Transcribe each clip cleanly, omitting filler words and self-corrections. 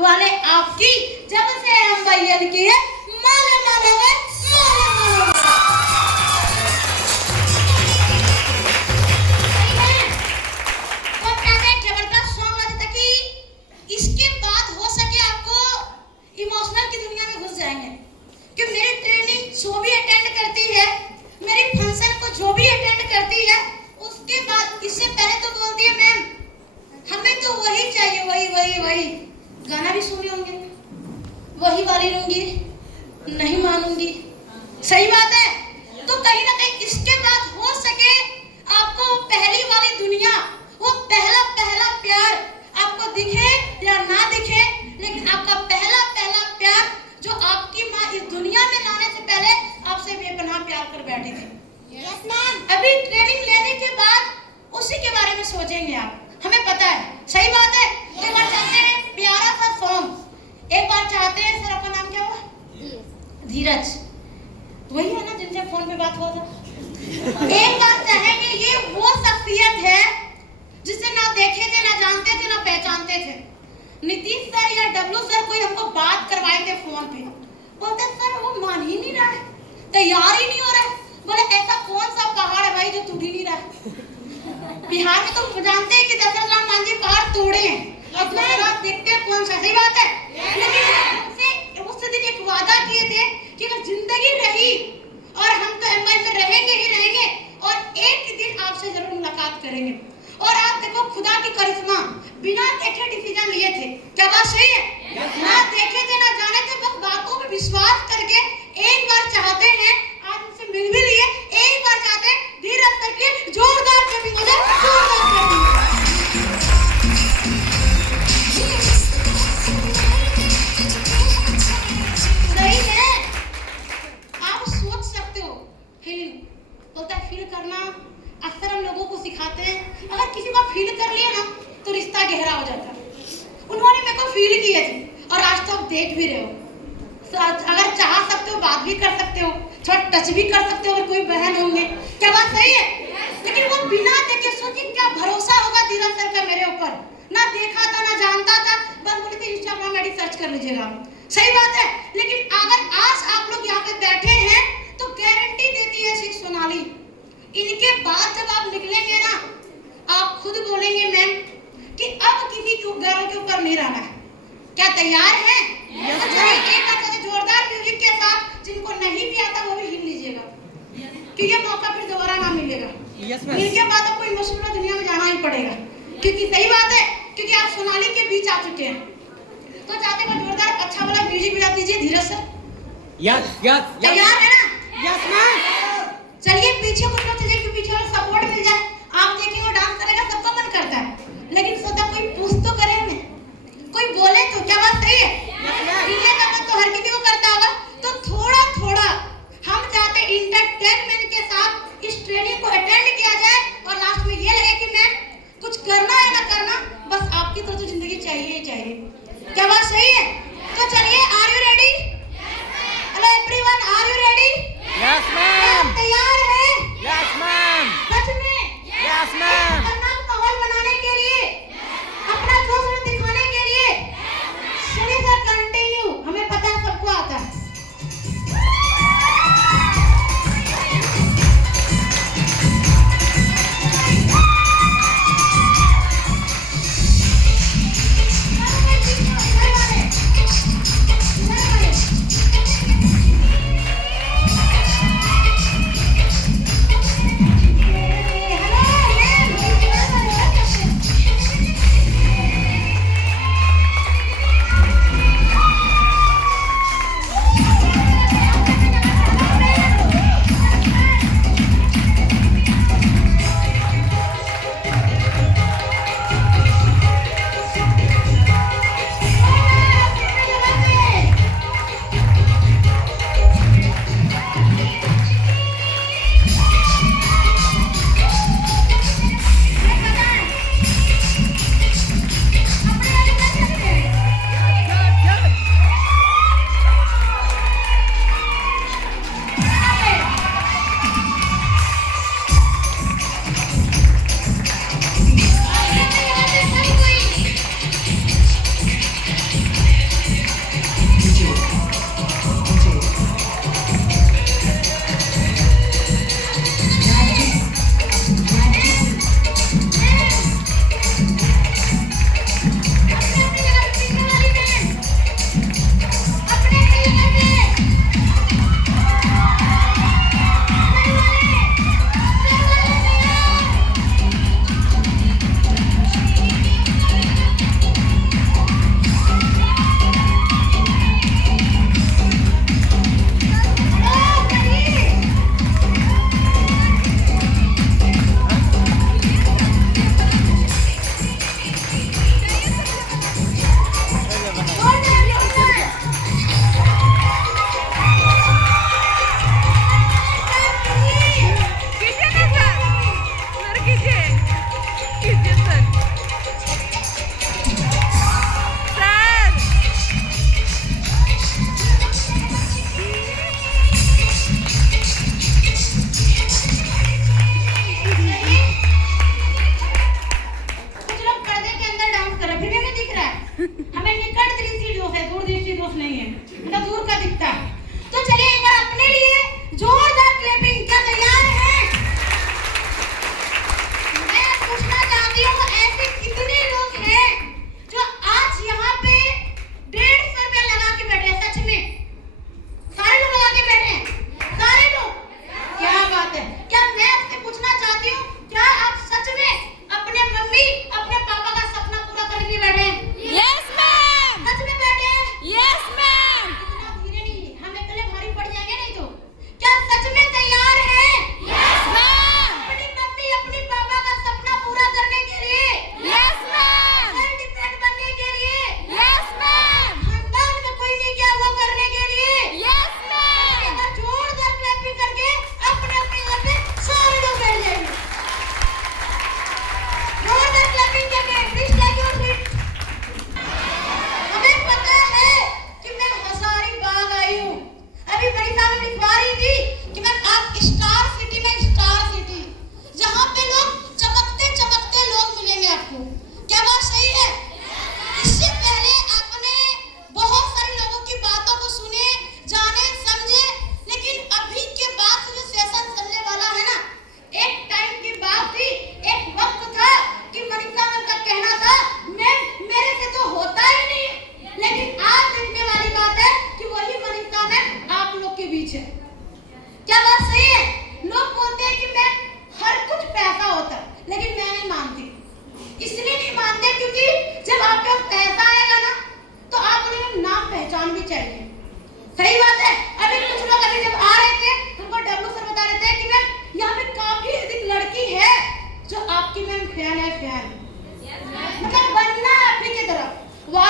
वाले आपकी जब से हम बैल की है माले माले गए माले माले तो ऐसे जबरदस्त सॉन्ग आ जाता कि इसके बाद हो सके आपको इमोशनल की दुनिया में घुस जाएंगे कि मेरी ट्रेनिंग जो भी अटेंड करती है, मेरी फंक्शन को जो भी अटेंड करती है, उसके बाद इससे पहले तो बोलती है मैम हमें तो वही चाहिए, वही गाना भी सुने होंगे, वही वाली लूंगी, नहीं मानूंगी। सही बात है। तो कहीं ना कहीं इसके बाद हो सके आपको वो पहली वाली दुनिया, वो पहला पहला प्यार आपको दिखे या ना दिखे, लेकिन आपका पहला पहला प्यार जो आपकी माँ इस दुनिया में लाने से पहले आपसे बेपनाह प्यार कर बैठी थी। Yes ma'am. अभी ट्रेनिंग लेने के बाद उसी के बारे में सोचेंगे आप, हमें पता है। सही बात है। एक बार चाहते हैं प्यारा सा सॉन्ग, एक बार चाहते हैं सर आपका नाम क्या हुआ? धीरज। वही है ना जिनसे फोन पे बात हुआ था। एक बार चाहेंगे, ये वो शख्सियत है जिसे ना देखे थे, ना जानते थे, ना पहचानते थे। नीतीश सर या डब्लू सर कोई हमको बात करवाए थे फोन पे, बोलते सर वो मान ही नहीं रहा है, तैयार ही नहीं हो रहा है। बोले ऐसा कौन सा पहाड़ है भाई जो टूट ही नहीं रहा है? बिहार में तो जानते हैं कि दशरथ राम मांझी पहाड़ तोड़े हैं और दूसरा देखते हैं कौन सा। सही बात है। लेकिन हमसे उस दिन एक वादा किए थे कि अगर जिंदगी रही और हम तो एमआई में रहेंगे ही रहेंगे और एक दिन आपसे जरूर मुलाकात करेंगे। और आप देखो खुदा की करिश्मा, बिना देखे डिसीजन लिए थे। क्या बात सही है? ना देखे थे, ना जाने थे, बस बातों पे विश्वास करके एक बार चाहते हैं, आज उनसे मिल भी लिए, एक बार चाहते हैं धीरज करके जोरदार क्लैपिंग हो जाए, जोरदार क्लैपिंग। सही है। आप सोच सकते हो फीलिंग बोलता है, फील करना अक्सर हम लोगों को सिखाते हैं। अगर किसी को फील कर लिया ना तो रिश्ता गहरा हो जाता है। उन्होंने मेरे को फील किए थे और आज तो आप देख भी रहे हो। अगर चाह सकते हो बात भी कर सकते हो, थोड़ा टच भी कर सकते हो अगर कोई बहन होंगे। क्या बात सही है? लेकिन वो बिना देखे, सोचिए क्या भरोसा होगा धीरज सर का मेरे ऊपर। ना देखा था, ना जानता था, बस बोले थे इंस्टाग्राम आईडी सर्च कर लीजिएगा। सही बात है। लेकिन अगर आज आप लोग यहाँ पे बैठे हैं तो गारंटी देती है श्री सोनाली, इनके बाद जब आप निकलेंगे ना, आप खुद बोलेंगे मैम कि अब किसी गर्ल के ऊपर नहीं रहना है। क्या तैयार है? अच्छा, एक अच्छा जोरदार म्यूजिक के साथ जिनको नहीं भी आता वो भी हिल लीजिएगा, क्योंकि ये मौका फिर दोबारा ना मिलेगा। इनके बाद आपको इमोशनल दुनिया में जाना ही पड़ेगा, क्योंकि सही बात है, क्योंकि आप सोनाली के बीच आ चुके हैं। तो चाहते हैं जोरदार अच्छा वाला म्यूजिक बजा दीजिए धीरज सर। यस यस तैयार है ना? Yes ma'am. चलिए पीछे कुछ लोग चलिए, क्योंकि पीछे वाला सपोर्ट मिल जाए। आप देखेंगे वो डांस करेगा, सबका मन करता है, लेकिन सोचा कोई पूछ तो करे हमें, कोई बोले तो। क्या बात सही है? इन्हें करना तो हर किसी को करता होगा। तो थोड़ा थोड़ा हम चाहते हैं इंटरटेनमेंट के साथ इस ट्रेनिंग को अटेंड किया जाए और लास्ट में ये लगे कि मैम कुछ करना है ना करना, बस आपकी तो जिंदगी चाहिए ही चाहिए। क्या बात सही है? तो चलिए, are you ready? Hello everyone, are you ready? Yes ma'am. तैयार है? Yes ma'am. सच में? Yes ma'am. खतरनाक माहौल बनाने के लिए, अपना जोश दिखाने के लिए। सुनिए सर, कंटिन्यू, हमें पता है सबको आता है।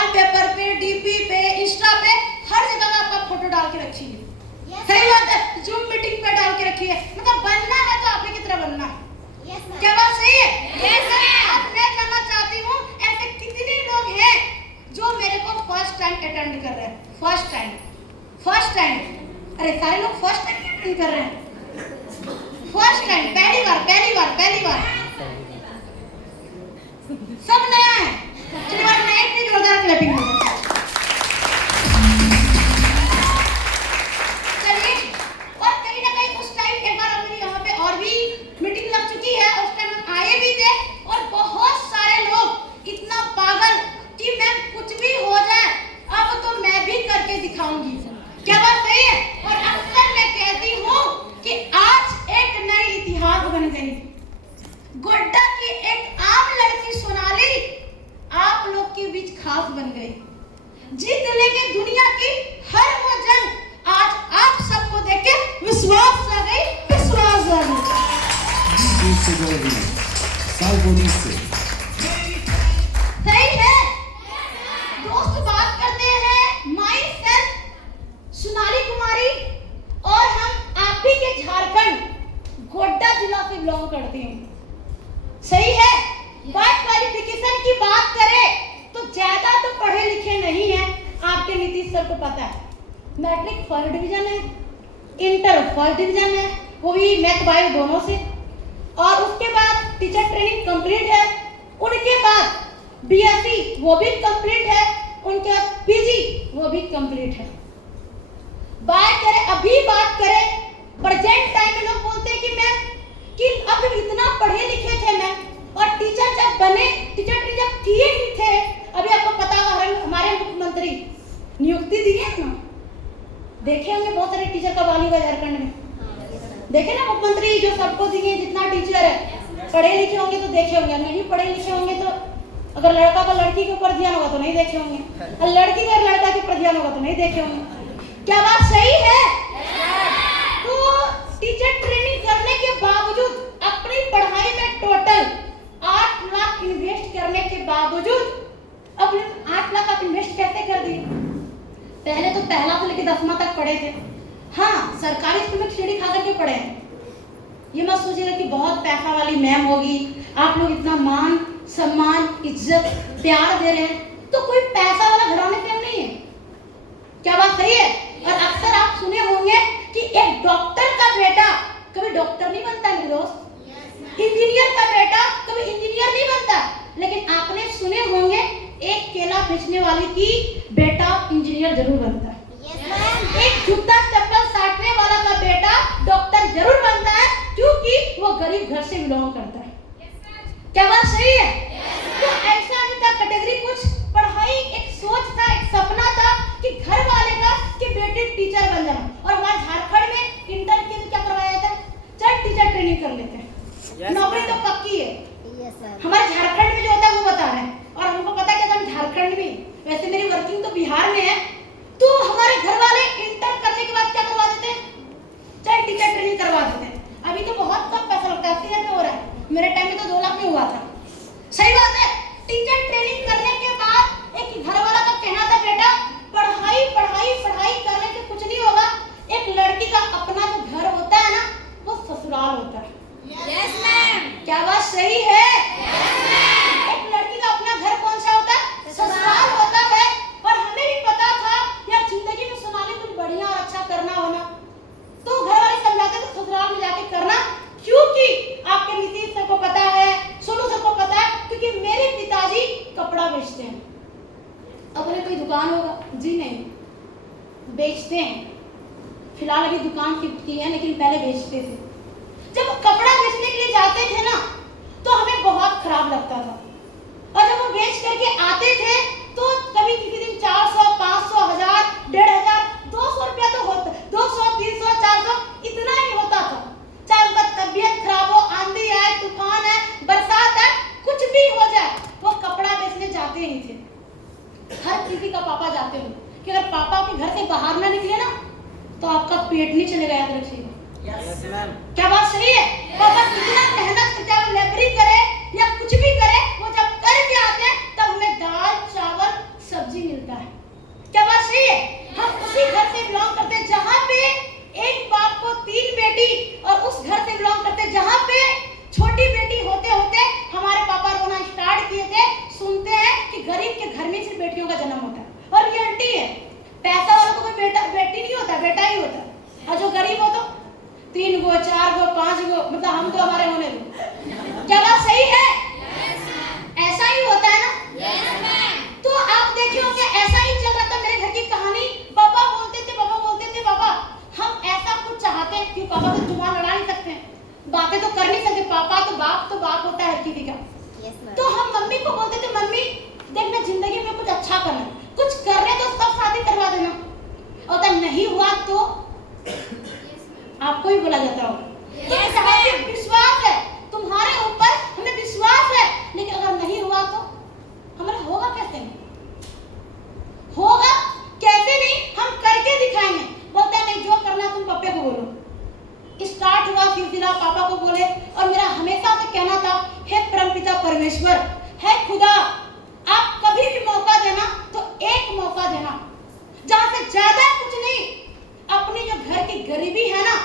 वॉलपेपर पे, डीपी पे, इंस्टा पे, हर जगह आपका फोटो डाल के रखी है। सही बात है, जूम मीटिंग पे डाल के रखी है। मतलब बनना है तो आप ही की तरह बनना है। क्या बात सही है? अब मैं जानना चाहती हूँ ऐसे कितने लोग हैं जो मेरे को फर्स्ट टाइम अटेंड कर रहे हैं? First time. अरे सारे लोग फर्स्ट टाइम अटेंड कर रहे हैं। फर्स्ट टाइम, पहली बार। सब नया है। चलिए बार नए के लिए जोरदार क्लैपिंग हो। चलिए, और कहीं ना कहीं उस टाइम एक बार हमारी यहाँ पे और भी मीटिंग लग चुकी है। उस टाइम हम आए भी थे और बहुत सारे लोग इतना पागल कि मैं कुछ भी हो जाए अब तो मैं भी करके दिखाऊंगी। क्या बात सही है? और अक्सर मैं कहती हूँ कि आज एक नई इतिहास बन गई। गोड्डा की एक आम लड़की सोनाली आप लोग के बीच खास बन गई। जीत लेके दुनिया की हर वो जंग आज आप सबको देख के विश्वास आ गई। सही है दोस्त, बात करते हैं माई सेल्फ सोनाली कुमारी और हम आप ही के झारखंड गोड्डा जिला से बिलोंग करती हूँ। सही है। बात क्वालिफिकेशन की बात करें तो ज्यादा तो पढ़े लिखे नहीं है। आपके नीतीश सर को पता है मैट्रिक फर्स्ट डिवीजन है, इंटर फर्स्ट डिवीजन है, वो भी मैथ बायो दोनों से। और उसके बाद टीचर ट्रेनिंग कंप्लीट है। उनके बाद बीएससी वो भी कंप्लीट है। उनके बाद पीजी वो भी कंप्लीट है। अभी बात करें प्रेजेंट टाइम में लोग बोलते हैं कि मैम कि अब इतना पढ़े लिखे थे मैम और टीचर जब बने, टीचर ट्रेनिंग जब किए ही थे। अभी आपको पता होगा हमारे मुख्यमंत्री नियुक्ति दिए ना, देखे होंगे बहुत सारे टीचर का वाली हुआ झारखंड में। देखे ना मुख्यमंत्री जो सबको दिए, जितना टीचर है पढ़े लिखे होंगे तो देखे होंगे, नहीं पढ़े लिखे होंगे तो अगर लड़का का लड़की के ऊपर ध्यान होगा तो नहीं देखे होंगे, और लड़की का लड़का के ऊपर ध्यान होगा तो नहीं देखे होंगे। क्या बात सही है? तो टीचर ट्रेनिंग करने के बावजूद अपनी पढ़ाई में टोटल 8 लाख इन्वेस्ट करने के बावजूद अब 8 लाख आप इन्वेस्ट कैसे कर दिए? पहले तो पहला से लेकर 10वां तक पढ़े थे। हाँ, सरकारी स्कूल में खिचड़ी खा करके पढ़े हैं। ये मत सोचिएगा कि बहुत पैसा वाली मैम होगी, आप लोग इतना मान सम्मान इज्जत प्यार दे रहे हैं तो कोई पैसा वाला घराने से हम नहीं है। क्या बात सही है? और अक्सर आप सुने होंगे कि एक डॉक्टर का बेटा कभी डॉक्टर नहीं बनता मेरे दोस्त, इंजीनियर का बेटा कभी इंजीनियर नहीं बनता। लेकिन आपने सुने होंगे एक केला बेचने वाली की बेटा इंजीनियर जरूर बनता है। एक जूता चप्पल साटने वाला का बेटा डॉक्टर जरूर बनता है, क्योंकि वो गरीब घर से बिलोंग करता है। क्या बात सही है? तो ऐसा ही था कैटेगरी, कुछ पढ़ाई एक सोच था, एक सपना था कि घर वाले का कि बेटी टीचर बन जाना। और हमारे झारखंड में इंटर के लिए क्या करवाया था? चल टीचर ट्रेनिंग कर लेते हैं, नौकरी तो पक्की है। हमारे झारखंड में जो होता है वो बता रहे हैं, और हमको पता है कि हम झारखंड में, वैसे मेरी वर्किंग तो बिहार में है। तो हमारे घर वाले इंटर करने के बाद क्या करवा देते हैं? चल टीचर ट्रेनिंग करवा देते हैं। अभी तो बहुत कम पैसा लगता है, 80,000 में हो रहा है। मेरे टाइम में तो 2 लाख में हुआ था। सही बात है। टीचर ट्रेनिंग करने के बाद एक घर वाला का कहना था बेटा पढ़ाई पढ़ाई पढ़ाई करने से कुछ नहीं होगा। एक लड़की का अपना जो घर होता है ना वो ससुराल होता है। Yes ma'am. क्या बात सही है? एक लड़की का अपना घर कौन सा होता है? ससुराल होता है। और हमें भी पता था यार जिंदगी में सोनाली कुछ बढ़िया और अच्छा करना होना तो घर वाले समझाते थे ससुराल में जाके करना, क्योंकि आपके नीतीश सर को पता है, सोनू सर को पता है, क्योंकि मेरे पिताजी कपड़ा बेचते हैं। अपने कोई दुकान होगा? जी नहीं, बेचते हैं। फिलहाल अभी दुकान की है, लेकिन पहले बेचते थे। जब वो कपड़ा बेचने के लिए जाते थे ना तो हमें बहुत खराब लगता था, और जब वो बेच करके आते थे तो कभी किसी दिन 400, 500, 1000, 1500, 200 रुपया तो होता, 200, 300, 400 इतना ही होता था। चाहे उनका तबीयत खराब हो, आंधी आए, तूफान है, बरसात है, कुछ भी हो जाए, वो कपड़ा बेचने जाते ही थे। हर किसी का पापा जाते हो कि अगर पापा के घर से बाहर ना निकले ना तो आपका पेट नहीं चलेगा, याद रखिएगा। क्या बात सही है? पापा कितना मेहनत से चाहे लेबरी करे या कुछ भी करे, वो जब करके आते हैं तब हमें दाल चावल सब्जी खुशी मिलता है। क्या बात सही है? हम उसी घर से बिलोंग करते हैं जहाँ पे एक बाप को 3 बेटी, और उस घर से बिलोंग करते हैं जहाँ पे छोटी बेटी होते होते हमारे पापा रोना स्टार्ट किए थे। सुनते हैं कि गरीब के घर में सिर्फ बेटियों का जन्म होता है, और रियलिटी है, पैसा वालों को कोई बेटा बेटी नहीं होता, बेटा ही होता है। और जो गरीब हो तो 3 गो 4 गो 5 गो, मतलब हम तो हमारे होने दो। क्या बात सही है? ऐसा ही होता है ना? तो आप देखे होंगे ऐसा ही चल रहा था मेरे घर की कहानी। पापा बोलते थे पापा हम ऐसा कुछ चाहते हैं, क्यों पापा तो जुबान लड़ा नहीं सकते, बातें तो कर नहीं सकते, पापा तो बाप होता है हर किसी का। तो हम मम्मी को बोलते थे, मम्मी देखना जिंदगी में कुछ अच्छा करना, कुछ कर रहे तो सब शादी करवा देना, और तब नहीं हुआ तो आपको ही बोला जाता होगा। विश्वास है तुम्हारे ऊपर, हमें विश्वास है, लेकिन अगर नहीं हुआ तो हमारा होगा कैसे? होगा कैसे नहीं, हम करके दिखाएंगे। बोलते हैं नहीं, जो करना तुम पापा को बोलो। स्टार्ट हुआ सिलसिला, पापा को बोले, और मेरा हमेशा से कहना था, हे परमपिता परमेश्वर, हे खुदा, आप कभी भी मौका देना तो एक मौका देना, जहां से ज्यादा कुछ नहीं, अपनी जो घर की गरीबी है ना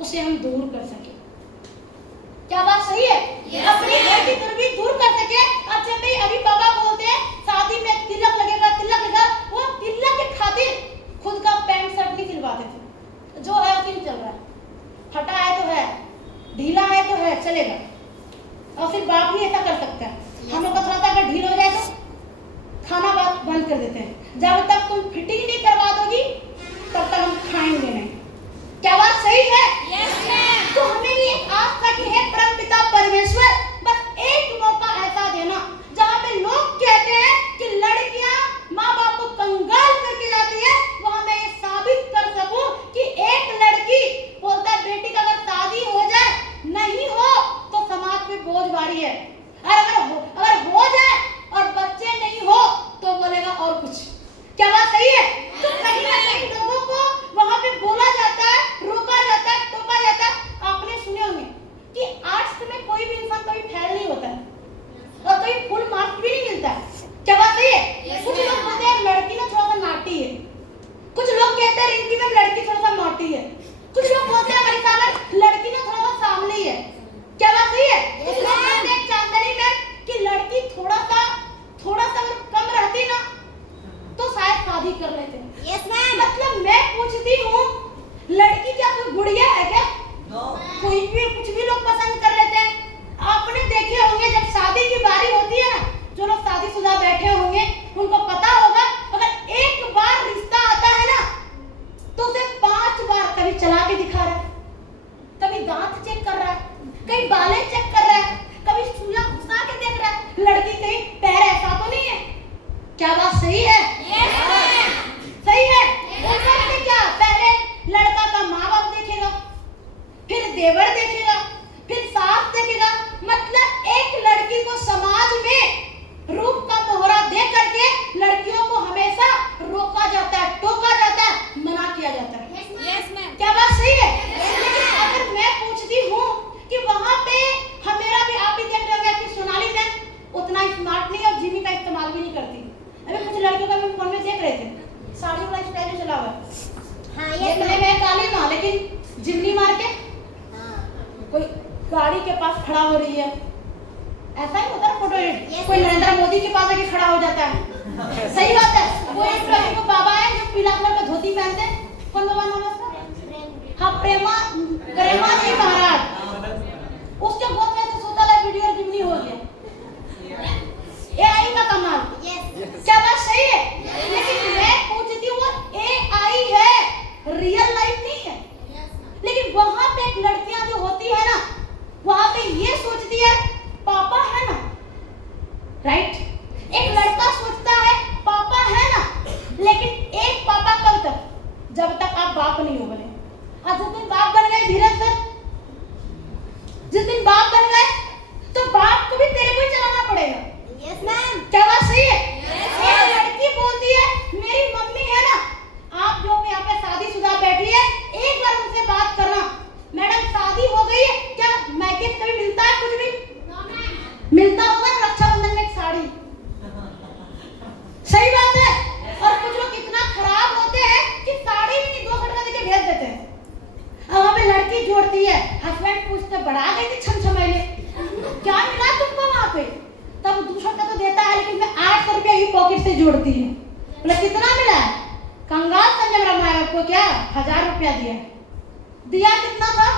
उसे हम दूर कर सके। क्या बात सही है? अपनी घर की गरीबी दूर कर सके। अब जब भी अभी पापा बोलते हैं शादी में तिलक लगेगा, वो तिलक के खातिर खुद का पैंट शर्ट नहीं सिलवाते थे, जो है उसी में चल रहा है, फटा है तो है, ढीला है तो है, चलेगा। और फिर बाप भी ऐसा कर सकता है, हम लोग का थोड़ा सा अगर ढील हो जाए तो खाना बंद कर देते हैं, जब तक तुम फिटिंग नहीं करवा दोगी तब तक हम खाएंगे नहीं। क्या बात सही है? तो हमें भी एक आस था कि हे परमपिता परमेश्वर, बस एक मौका ऐसा देना जहाँ पे लोग कहते हैं कि लड़कियां माँ बाप को कंगाल करके जाती है, वहाँ मैं ये साबित कर सकूं कि एक लड़की बोलता है बेटी का अगर शादी हो जाए, नहीं हो तो समाज पे बोझ भारी है, और अगर हो जाए और बच्चे नहीं हो तो बोलेगा और कुछ। क्या बात सही है? तो कहीं ना कहीं लोगों को वहाँ पे बोला जाता है, रोका जाता है, टोका जाता है। आपने सुने होंगे कि आर्ट्स में कोई भी इंसान कभी फेल नहीं होता है, और कभी फुल मार्क्स भी नहीं मिलता है। क्या बात सही है? कुछ लोग कहते हैं लड़की ना थोड़ा सा नाटी है, कुछ लोग कहते हैं रिंकी मैम लड़की थोड़ा सा नॉटी है, कुछ लोग बोलते हैं हमारी सामने लड़की ना थोड़ा सा सामने है। क्या बात सही है? कुछ लोग कहते हैं चांदनी मैम कि लड़की थोड़ा सा अगर कम रहती ना तो शायद शादी कर लेते। Yes ma'am. मतलब मैं पूछती हूँ, लड़की क्या कोई गुड़िया है क्या? कोई भी कुछ भी लोग पसंद कर लेते हैं। आपने देखे होंगे जब शादी की बारी होती है ना, जो लोग शादीशुदा बैठे होंगे उनको पता होगा, अगर एक बार रिश्ता आता है ना तो उसे 5 बार कभी चला के दिखा रहा है, कभी दांत चेक कर रहा है, कभी बालें चेक कर रहा है, कभी सुइयां घुसा के देख रहा है, लड़की कहीं पैर ऐसा तो नहीं है। क्या बात सही है? सही है? ऊपर से क्या, पहले लड़का का माँ बाप देखेगा, फिर देवर देखेगा, फिर सास देखेगा। मतलब एक लड़की को समाज में रूप का मोहरा दे करके लड़कियों को हमेशा रोका जाता है, टोका जाता है, मना किया जाता है। Yes ma'am. क्या बात सही है? लेकिन अगर मैं पूछती हूँ कि वहाँ पे मेरा भी, आप भी देख रहे होंगे कि सोनाली मैम उतना स्मार्ट नहीं और जिमी का इस्तेमाल भी नहीं करती। अभी कुछ लड़कियों का भी फोन में देख रहे थे, साड़ी वाला स्टाइल चला हुआ है। हाँ ये यस मैं काली ना, लेकिन जिमनी मार के कोई गाड़ी के पास खड़ा हो रही है, ऐसा ही होता है फोटो एडिट। कोई नरेंद्र मोदी के पास आके खड़ा हो जाता है। सही बात है। वो एक बाबा है जो पीला कलर का धोती पहनते हैं, कौन बाबा नाम है उसका? हाँ, प्रेमानंद महाराज। उसके गोद में से सोता है वीडियो जिमनी हो गया। एआई का कमाल। क्या बात सही है? लेकिन मैं पूछती हूँ, एआई है, रियल लाइफ नहीं है। लेकिन वहां पे एक लड़कियां जो होती है ना, वहां पे ये सोचती है पापा है ना, राइट? एक लड़का सोचता है पापा है ना, लेकिन एक पापा कब तक? जब तक आप बाप नहीं हो बने। और जिस दिन बाप बन गए, धीरज सर, जिस दिन बाप बन गए तो बाप को भी तेरे को ही चलाना पड़ेगा। Yes ma'am. क्या बात सही है? एक लड़की बोलती है कंगाल संजय रामायण को क्या 1000 रुपया दिया। दिया कितना था?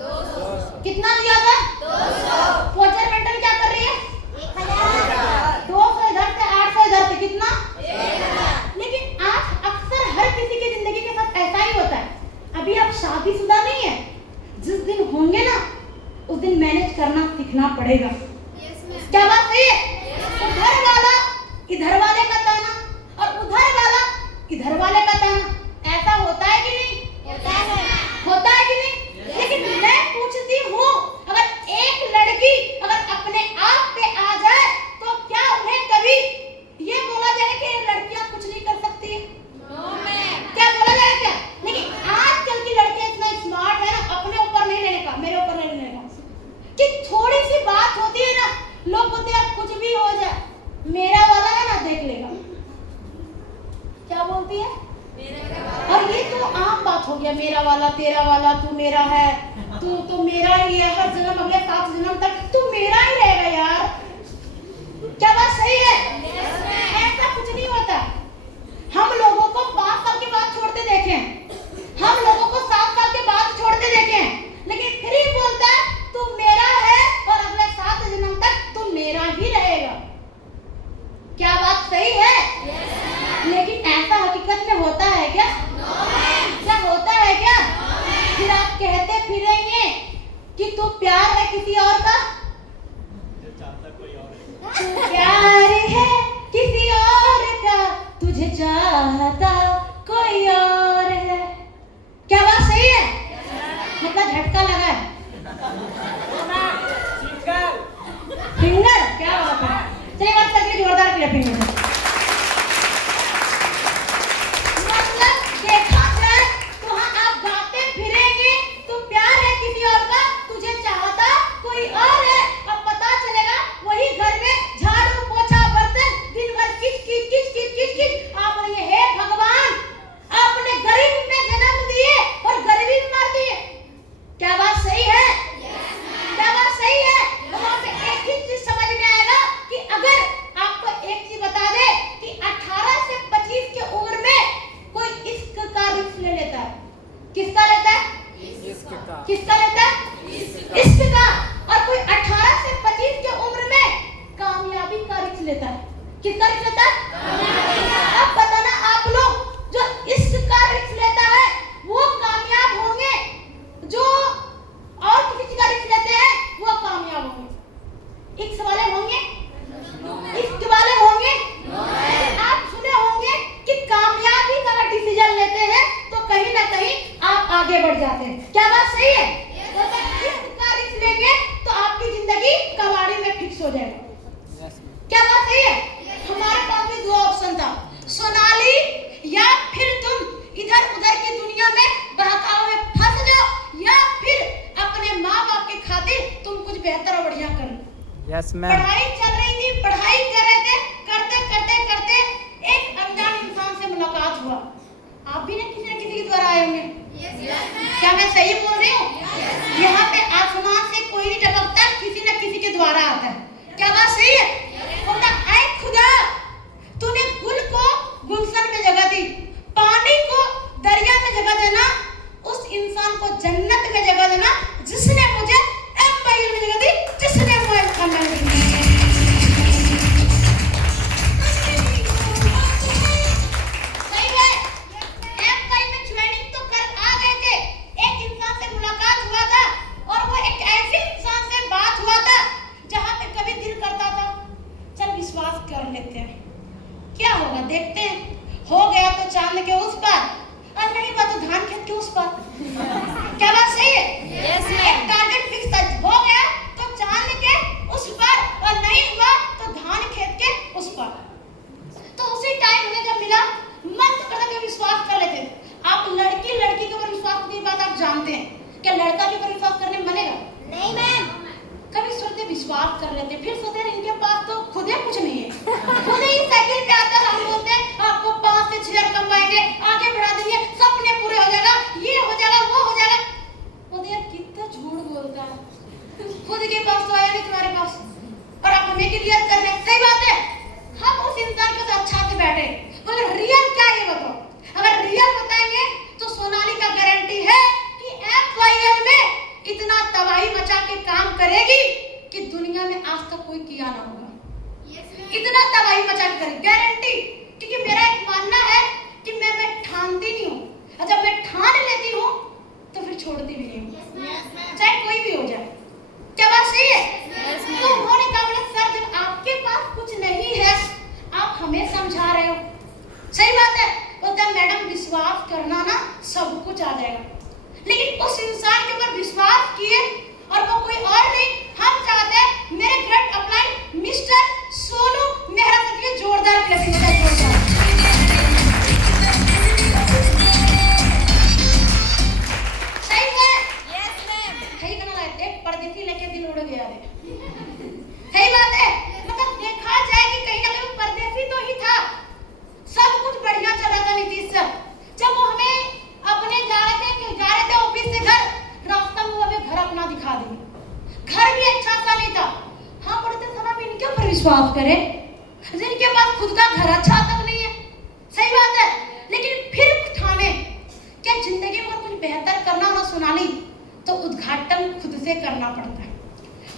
200। कितना दिया था? 200। पोचर मेंटल क्या कर रही है? 200 इधर से 800 इधर से कितना? 1000। लेकिन आज अक्सर हर किसी की जिंदगी के साथ ऐसा ही होता है। अभी आप शादीशुदा नहीं है, जिस दिन होंगे ना उस दिन मैनेज करना सीखना पड़ेगा। क्या बात सही है? उधर वाला इधर वाले का ताना और उधर वाला इधर वाले का ताना, ऐसा होता है कि नहीं? होता है कि नहीं? लेकिन मैं पूछती हूँ, अगर एक लड़की अगर अपने आप पे आ जाए तो क्या उन्हें कभी ये बोला जाए कि लड़कियां कुछ नहीं कर सकती है? क्या बोला जाए क्या? लेकिन आजकल की लड़कियां इतना स्मार्ट है ना, अपने ऊपर नहीं लेने का, मेरे ऊपर नहीं लेने का, कि थोड़ी सी बात होती है ना, लोग बोलते हैं कुछ भी हो जाए, मेरा वाला है ना देख लेगा। क्या बोलती है? और ये तो आम बात हो गया, मेरा वाला, तेरा वाला, तू मेरा है, तू मेरा ही है, हर जन्म अगले 7 जन्म तक तू मेरा ही रहेगा यार। क्या बात सही है? ऐसा कुछ नहीं होता। हम लोगों को 5 साल के बाद छोड़ते देखें, हम लोगों को 7 साल के बाद छोड़ते देखें, लेकिन फिर ही बोलता है तू मेरा है और अगले 7 जन्म तक तू मेरा ही रहेगा। क्या बात सही है? लेकिन ऐसा हकीकत में होता है क्या? क्या होता है क्या? फिर आप कहते फिरेंगे कि तू प्यार है किसी और का, तू प्यार है किसी और का, तुझे चाहता कोई और है। क्या बात सही है? मतलब झटका लगा है। फिंगर क्या बात है? चलिए बात करके जोरदार क्लैपिंग में। मतलब देखा जाए तो हाँ, आप गाते फिरेंगे तो प्यार है किसी और का, तुझे चाहता कोई और है, अब पता चलेगा वही घर में झाड़ू पोछा बर्तन दिन भर किच किच किच किच किच किच। आप बोलेंगे हे भगवान, आपने गरीब में जन्म दिए और गरीबी में मार दिए। क्या बात सही है? क्या बात सही है? वहाँ पे एक ही चीज समझ में आएगा कि अगर आपको एक चीज बता दे कि 18 से 25 की उम्र में कोई इश्क का रिस्क ले लेता है। किसका लेता है? किसका लेता है? इश्क का। और कोई 18 से 25 की उम्र में कामयाबी का रिस्क लेता है। किसका रिस्क लेता है? अब बताना, आप लोग जो इश्क का रिस्क लेता है वो कामयाब होंगे, जो और किसी चीज का रिस्क लेते हैं वो कामयाब होंगे। इश्क वाले होंगे, इश्क वाले होंगे। आप सुने होंगे कि कामयाबी का अगर डिसीजन लेते हैं तो कहीं ना कहीं आप आगे बढ़ जाते हैं। क्या बात सही है? तो अगर इश्क का रिस्क लेंगे तो आपकी जिंदगी कबाड़ी में फिक्स हो जाएगी। क्या बात सही है? हमारे पास भी 2 ऑप्शन था, सोनाली या फिर तुम इधर उधर की दुनिया में बहकावे में फंस जाओ, या फिर अपने माँ बाप के खातिर तुम कुछ बेहतर और बढ़िया करो। Yes ma'am. पढ़ाई चल रही थी, पढ़ाई कर रहे थे, करते करते करते एक अनजान इंसान से मुलाकात हुआ। आप भी ना किसी के द्वारा आए होंगे। क्या मैं सही बोल रही हूँ? यहाँ पे आसमान से कोई नहीं टपकता, किसी न किसी के द्वारा आता है। क्या बात सही है? बोलता ऐ खुदा, तूने गुल को गुलशन में जगह दी, पानी को दरिया में जगह देना, उस इंसान को जन्नत में जगह देना जिसने मुझे एम्पायर में जगह दी, जिसने मुझे खाना दी। सही है? एम्पायर में ज्वाइनिंग तो कर आ गए थे, एक इंसान से मुलाकात हुआ था और वो एक ऐसे इंसान से बात हुआ था जहाँ पे कभी दिल करता था चल विश्वास कर लेते हैं, क्या होगा देखते हैं, हो गया तो चांद के उस पार, और नहीं हुआ तो धान खेत के उस पार। क्या बात सही है? एक टारगेट फिक्स था, हो गया तो चांद के उस पार और नहीं हुआ तो धान खेत के उस पार। तो उसी टाइम उन्हें जब मिला, मन तो करता कि विश्वास कर लेते। आप लड़की के ऊपर विश्वास करने की बात आप जानते हैं, क्या लड़का के ऊपर विश्वास करने मनेगा? नहीं मैम। कभी सोचते विश्वास कर लेते, फिर सोचते इनके पास तो खुद ही कुछ नहीं है, खुद ही साइकिल पे आकर हम बोलते हैं आपको 5 से 6 हजार कमाएंगे, आगे बढ़ा देंगे, सपने पूरे हो जाएगा, ये हो जाएगा, वो हो जाएगा। बोलते यार कितना झूठ बोलता है, विश्वास करे जिनके पास खुद का घर अच्छा तक नहीं है, सही बात है, लेकिन फिर ठाने क्या जिंदगी में कुछ बेहतर करना हो ना सोनाली, तो उद्घाटन खुद से करना पड़ता है।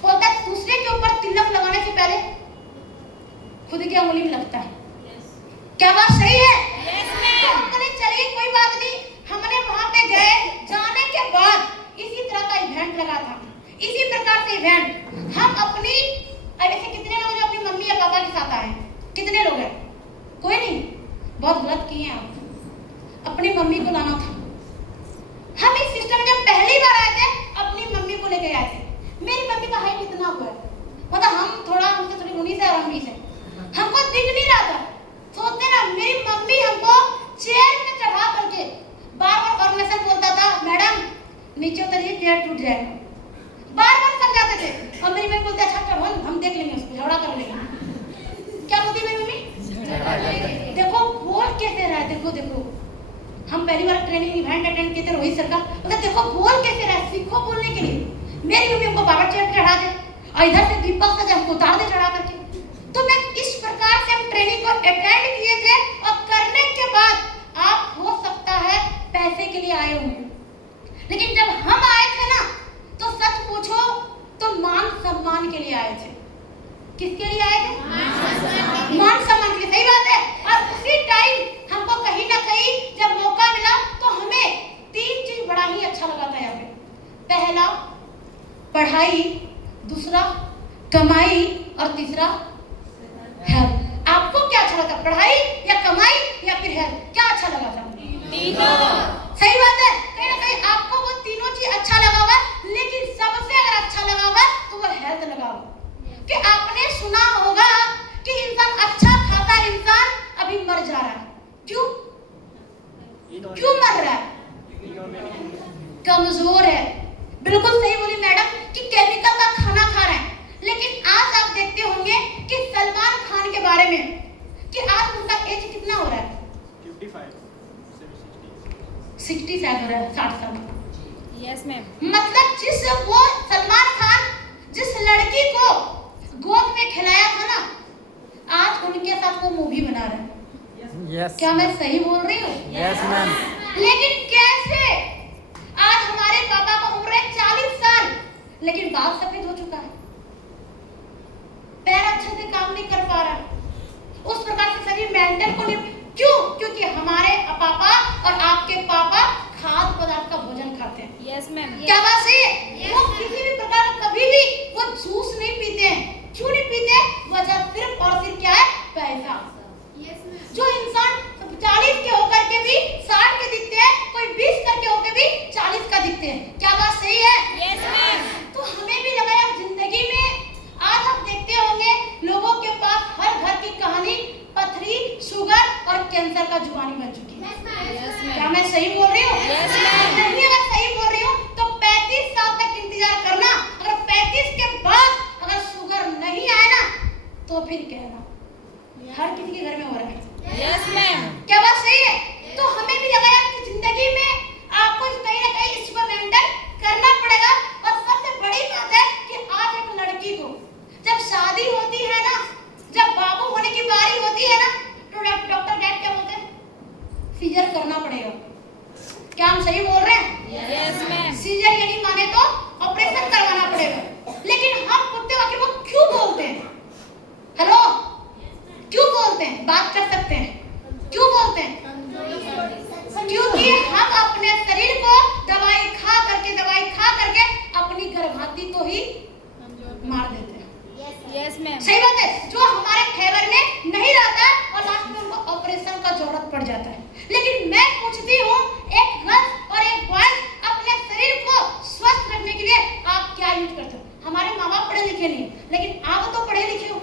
बोलता है दूसरे के ऊपर तिलक लगाने से पहले खुद की उंगली में लगता है। क्या बात सही है? तो हम बोले चलिए कोई बात नहीं, हमने वहां पे गए, जाने के बाद इसी तरह का इवेंट लगा था, इसी प्रकार से इवेंट हम अपनी, ऐसे कितने लोग जो अपनी मम्मी या पापा के साथ आए, कितने लोग हैं? कोई नहीं, बहुत गलत किए हैं आप, अपनी मम्मी को लाना था। हम इस सिस्टम में जब पहली बार आए थे अपनी मम्मी को लेके आए थे। मेरी मम्मी का हाइट इतना हुआ है, मतलब हम थोड़ा हमसे थोड़ी 19 है और हम 20 है, हमको दिख नहीं रहा था। सोचते ना मेरी मम्मी हमको चेयर में चढ़ा करके बार बार ऑर्गेनाइजर बोलता था मैडम नीचे उतरिए चेयर टूट जाएगा, बार बार समझाते थे। और मेरी मम्मी बोलती अच्छा चढ़ो हम देख लेंगे, उसको झगड़ा कर लेंगे। क्या बोलती मेरी मम्मी? देखो बोल कैसे रहा है, देखो देखो हम पहली बार ट्रेनिंग इवेंट अटेंड किए थे रोहित सर का, मतलब देखो बोल कैसे रहा है, सीखो बोलने के लिए। मेरी मम्मी हमको बाबा चेयर चढ़ा दे और इधर से दीपक से हमको उतार दे चढ़ा करके। तो मैं इस प्रकार से हम ट्रेनिंग को अटेंड किए थे और करने के बाद आप हो सकता है पैसे के लिए आए होंगे, लेकिन जब हम आए थे ना तो सच पूछो तो मान सम्मान के लिए आए थे। किसके लिए आए थे? मान सम्मान के लिए, सही बात है। और उसी टाइम हमको कहीं ना कहीं जब मौका मिला तो हमें 3 चीज बड़ा ही अच्छा लगा था यहाँ पे। पहला पढ़ाई, दूसरा कमाई और तीसरा हेल्थ। आपको क्या अच्छा लगा, पढ़ाई या कमाई या फिर हेल्थ? क्या अच्छा लगा था? तीनों। सही बात है, कहीं ना कहीं आपको वो तीनों चीज अच्छा लगा होगा, लेकिन सबसे अगर अच्छा लगा होगा तो वो हेल्थ लगा होगा। कि आपने सुना होगा कि इंसान अच्छा खाता इंसान अभी मर जा रहा है, क्यों क्यों मर रहा है? कमजोर है। बिल्कुल सही बोली मैडम कि केमिकल का खाना खा रहे हैं। लेकिन आज आप देखते होंगे कि सलमान खान के बारे में कि आज उनका एज कितना हो रहा है? 60 शायद हो रहा है, 60 साल। Yes ma'am. मतलब जिस वो सलमान खान जिस लड़की को गोद में खिलाया था ना, आज उनके साथ वो मूवी बना रहा है। Yes. क्या मैं सही बोल रही हूँ? Yes, ma'am. लेकिन कैसे? आज हमारे पापा का उम्र है 40 साल, लेकिन बाल सफेद हो चुका है, पैर अच्छे से काम नहीं कर पा रहा, उस प्रकार से शरीर मेंटेन को नहीं। क्यों? क्योंकि हमारे पापा और आपके पापा खाद्य पदार्थ का भोजन खाते हैं। Yes ma'am. क्या बात सही है? वो किसी भी प्रकार का कभी भी वो जूस नहीं पीते हैं। क्यों नहीं पीते? वजह सिर्फ और सिर्फ क्या है? पैसा। जो इंसान 40 के होकर के भी 60 के दिखते हैं, कोई 20 करके होकर भी 40 का दिखते हैं। क्या बात सही है? Yes ma'am. तो हमें भी लगा यार जिंदगी में आज आप देखते होंगे लोगों के पास हर घर की कहानी पथरी, शुगर और कैंसर का जुबानी बन चुकी है। क्या मैं सही बोल रही हूँ? नहीं, अगर सही बोल रही हूँ तो 35 साल तक इंतजार करना, अगर 35 के बाद अगर शुगर नहीं आए ना तो फिर कहना हर किसी के घर में हो रहा है। Yes ma'am. क्या बात सही है? तो हमें भी लगा यार कि जिंदगी में आपको कहीं ना कहीं इसको मेंटेन करना पड़ेगा। और सबसे बड़ी बात है कि आज एक लड़की को जब शादी होती है ना, जब बाबू होने की बारी होती है ना, तो डॉक्टर डैड क्या बोलते हैं? सीजर करना पड़ेगा। क्या हम सही बोल रहे हैं? Yes ma'am. सीजर यानी माने तो ऑपरेशन करवाना पड़ेगा। लेकिन हम कुत्ते आखिर वो क्यों बोलते हैं? हेलो, क्यों बोलते हैं? बात कर सकते हैं, क्यों बोलते हैं? क्योंकि हम अपने शरीर को दवाई खा करके अपनी गर्भवती को ही मार देते हैं। Yes ma'am. सही बात है, जो हमारे फेवर में नहीं रहता और लास्ट में उनको ऑपरेशन का जरूरत पड़ जाता है। लेकिन मैं पूछती हूँ, एक गर्ल और एक बॉय अपने शरीर को स्वस्थ रखने के लिए आप क्या यूज करते हो? हमारे माँ बाप पढ़े लिखे नहीं, लेकिन आप तो पढ़े लिखे हो,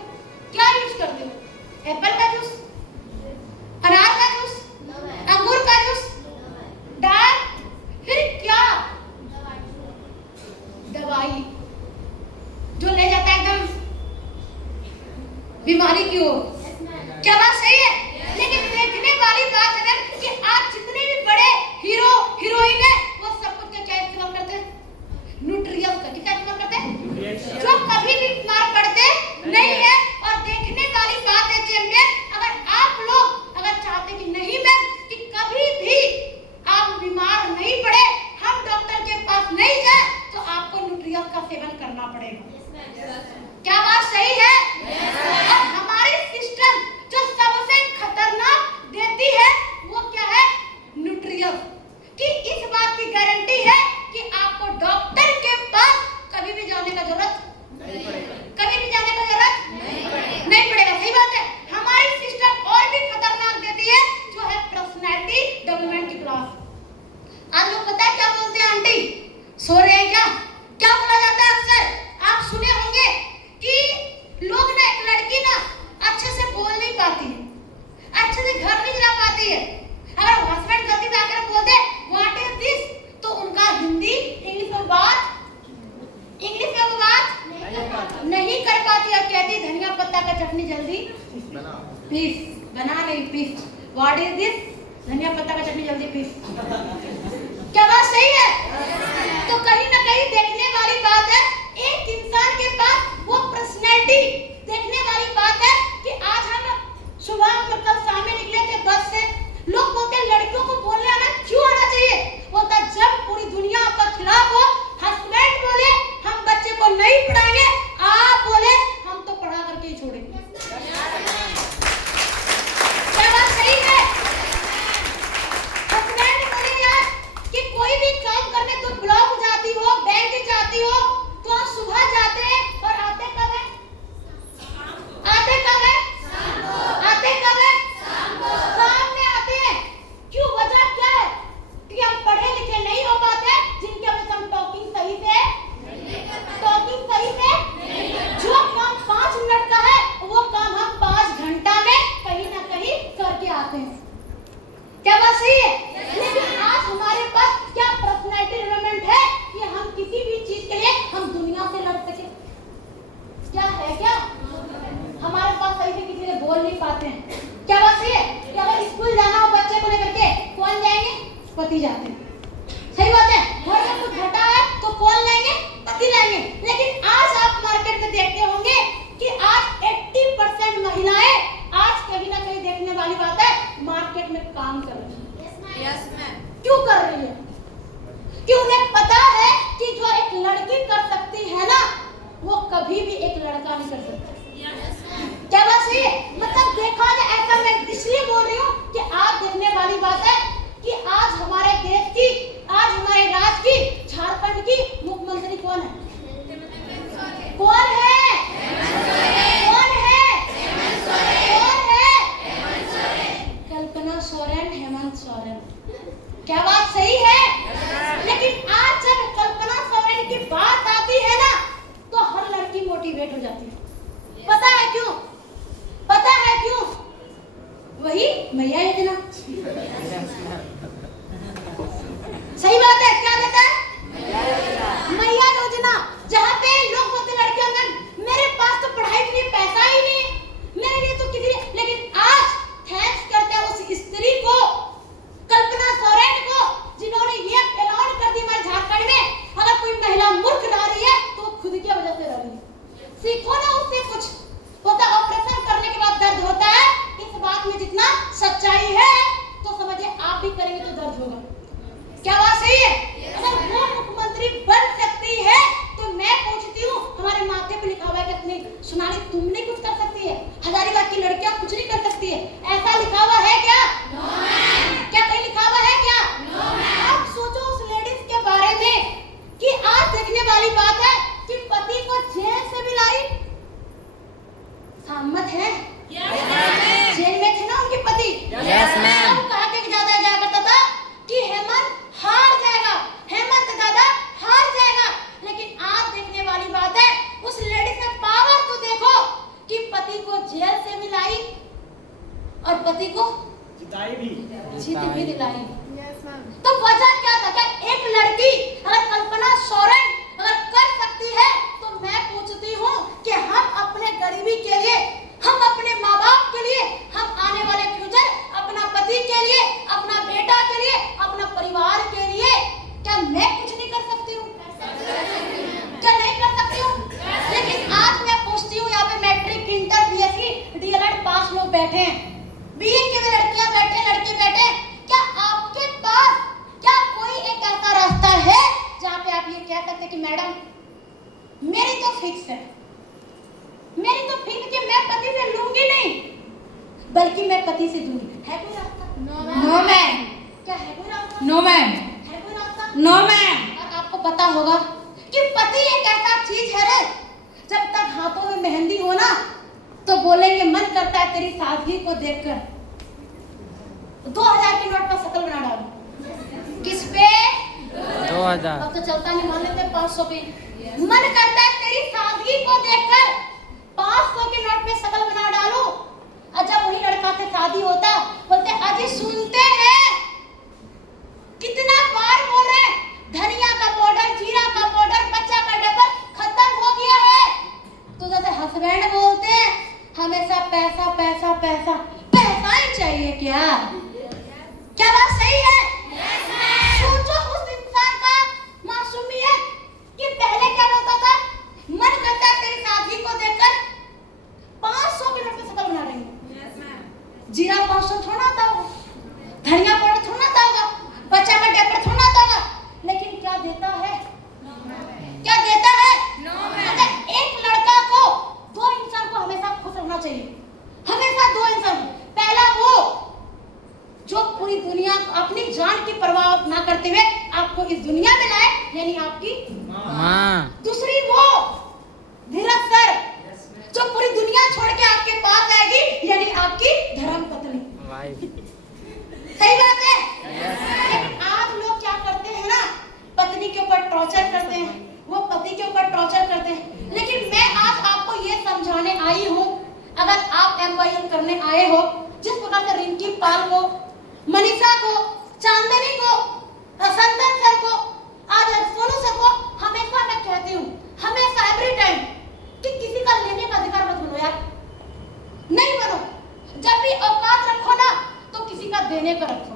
क्या यूज करते हो? एप्पल का जूस, अनार का जूस, अंगूर का जूस, दाल, फिर क्या? दवाई जो ले जाता है एकदम बीमारी की ओर। क्या बात सही है? लेकिन देखने वाली बात है कि आज जितने भी बड़े हीरो पति जाते हैं। सही बात है। घर में कुछ घटा है तो कौन लाएंगे? पति लाएंगे। लेकिन आज आप मार्केट में देखते होंगे कि आज 80% महिलाएं आज कहीं ना कहीं देखने वाली बात है मार्केट में काम कर रही है। Yes ma'am. क्यों कर रही है? कि उन्हें पता है कि जो एक लड़की कर सकती है ना वो कभी भी एक लड़का नहीं कर सकता। क्या बात सही है? मतलब देखा जाए ऐसा मैं इसलिए बोल रही हूँ कि आज देखने वाली बात है कि आज हमारे देश की, आज हमारे राज्य की, झारखंड की मुख्यमंत्री कौन है? कौन है? कौन है? कौन है? कल्पना सोरेन, हेमंत सोरेन। क्या बात सही है? लेकिन आज जब कल्पना सोरेन की बात आती है ना तो हर लड़की मोटिवेट हो जाती है। पता है क्यों? पता है क्यों? वही मैया योजना। सही बात है। क्या कहता है? मैया योजना। जहाँ पे लोग बोलते लड़कियों में मेरे पास तो पढ़ाई के लिए पैसा ही नहीं, मेरे लिए तो किसी, लेकिन आज थैंक्स करते हैं उस स्त्री को, कल्पना सोरेन को, जिन्होंने ये ऐलान कर दिया हमारे झारखंड में अगर कोई महिला मूर्ख रह रही है तो खुद की वजह से रह रही है। सीखो ना उससे कुछ। होता ऑपरेशन करने के बाद दर्द होता है, इस बात में जितना सच्चाई है तो समझिए आप भी करेंगे तो दर्द होगा। क्या बात सही है? अगर वो मुख्यमंत्री बन सकती है तो मैं पूछती हूँ हमारे माथे पे लिखा हुआ है कितनी सोनाली तुम नहीं कुछ कर सकती है? हजारीबाग की लड़कियां कुछ नहीं कर सकती है, ऐसा लिखा हुआ है क्या? क्या कहीं लिखा हुआ है क्या? आप सोचो उस लेडीज के बारे में कि आज देखने वाली बात है कि पति को जेल से भी लाई। सहमत है? जेल में थे ना उनके पति। Yes, ma'am. अब कहा के ज्यादा जाया करता था कि हेमंत हार जाएगा, हेमंत दादा हार जाएगा। लेकिन आज देखने वाली बात है उस लेडीज में पावर तो देखो कि पति को जेल से भी लाई और पति को जिताई भी। जीत भी दिलाई। तो वजह क्या था? क्या एक लड़की अगर कल्पना सोरेन अगर कर सकती है तो मैं पूछती हूँ कि हम अपने गरीबी के लिए, हम अपने माँ बाप के लिए, हम आने वाले फ्यूचर अपना पति के लिए, अपना बेटा के लिए, अपना परिवार के लिए क्या मैं कुछ नहीं कर सकती हूँ? क्या नहीं कर सकती हूँ? लेकिन आज मैं पूछती हूँ यहाँ पे मैट्रिक, इंटर, बीएससी, डीएलएड पास लोग बैठे हैं, बीए की भी लड़कियां बैठे, लड़के बैठे, क्या आपके पास क्या कोई एक ऐसा रास्ता है जहाँ पे आप ये कह सकते कि मैडम मेरी तो फिक्स है, मेरी तो फिक्स कि मैं पति से लूंगी नहीं बल्कि मैं पति से दूंगी? है कोई रास्ता? No ma'am. क्या है कोई रास्ता? No ma'am. है कोई रास्ता? No ma'am. और आपको पता होगा कि पति एक ऐसा चीज है रे, जब तक हाथों में मेहंदी हो ना तो बोलेंगे मन करता है तेरी सादगी को देखकर 2000 के नोट पर शकल बना डालो। किस पे? 2000। अब तो चलता नहीं, मान लेते 500 पे। मन करता है तेरी सादगी को देखकर 500 के नोट पे शकल बना डालो। और जब वही लड़का से शादी होता बोलते अजी सुनते हैं कितना बार बोल रहे हैं धनिया का पाउडर, जीरा का पाउडर, बच्चा का डबर खत्म हो गया है। तो जैसे हस्बैंड बोलते हैं हमेशा पैसा पैसा पैसा, पैसा ही चाहिए क्या? क्या बात सही है? सोचो उस इंसान का मासूमियत कि पहले क्या बोलता था, मन करता है तेरी सादगी को देखकर 500 के नोट पे शकल बना देंगे। जीरा 500 थोड़ा आता होगा, धनिया पाउडर थोड़ा आता होगा, बच्चा का डायपर थोड़ा आता होगा, लेकिन क्या देता है? क्या देता है? अगर एक लड़का को, दो इंसान को हमेशा खुश रहना चाहिए, हमेशा दो इंसान। पहला वो जो पूरी दुनिया अपनी जान की परवाह ना करते हुए आपको इस दुनिया में लाए, यानी आपकी माँ। दूसरी वो धीरज सर जो पूरी दुनिया छोड़ के आपके पास आएगी, यानी आपकी धर्म पत्नी। सही बात है? लेकिन आज लोग क्या करते हैं ना, पत्नी के ऊपर टॉर्चर करते हैं, वो पति के ऊपर टॉर्चर करते हैं। लेकिन मैं आज आपको ये समझाने आई हूँ, अगर आप MYL करने आए हो, जिस प्रकार से रिंकी पाल को, मनीषा को, चांदनी को, संतन सर को, आज सोनू सर को, हमेशा मैं कहती हूँ, हमेशा एवरी टाइम कि किसी का लेने का अधिकार मत बनो यार, नहीं बनो। जब भी औकात रखो ना तो किसी का देने का रखो।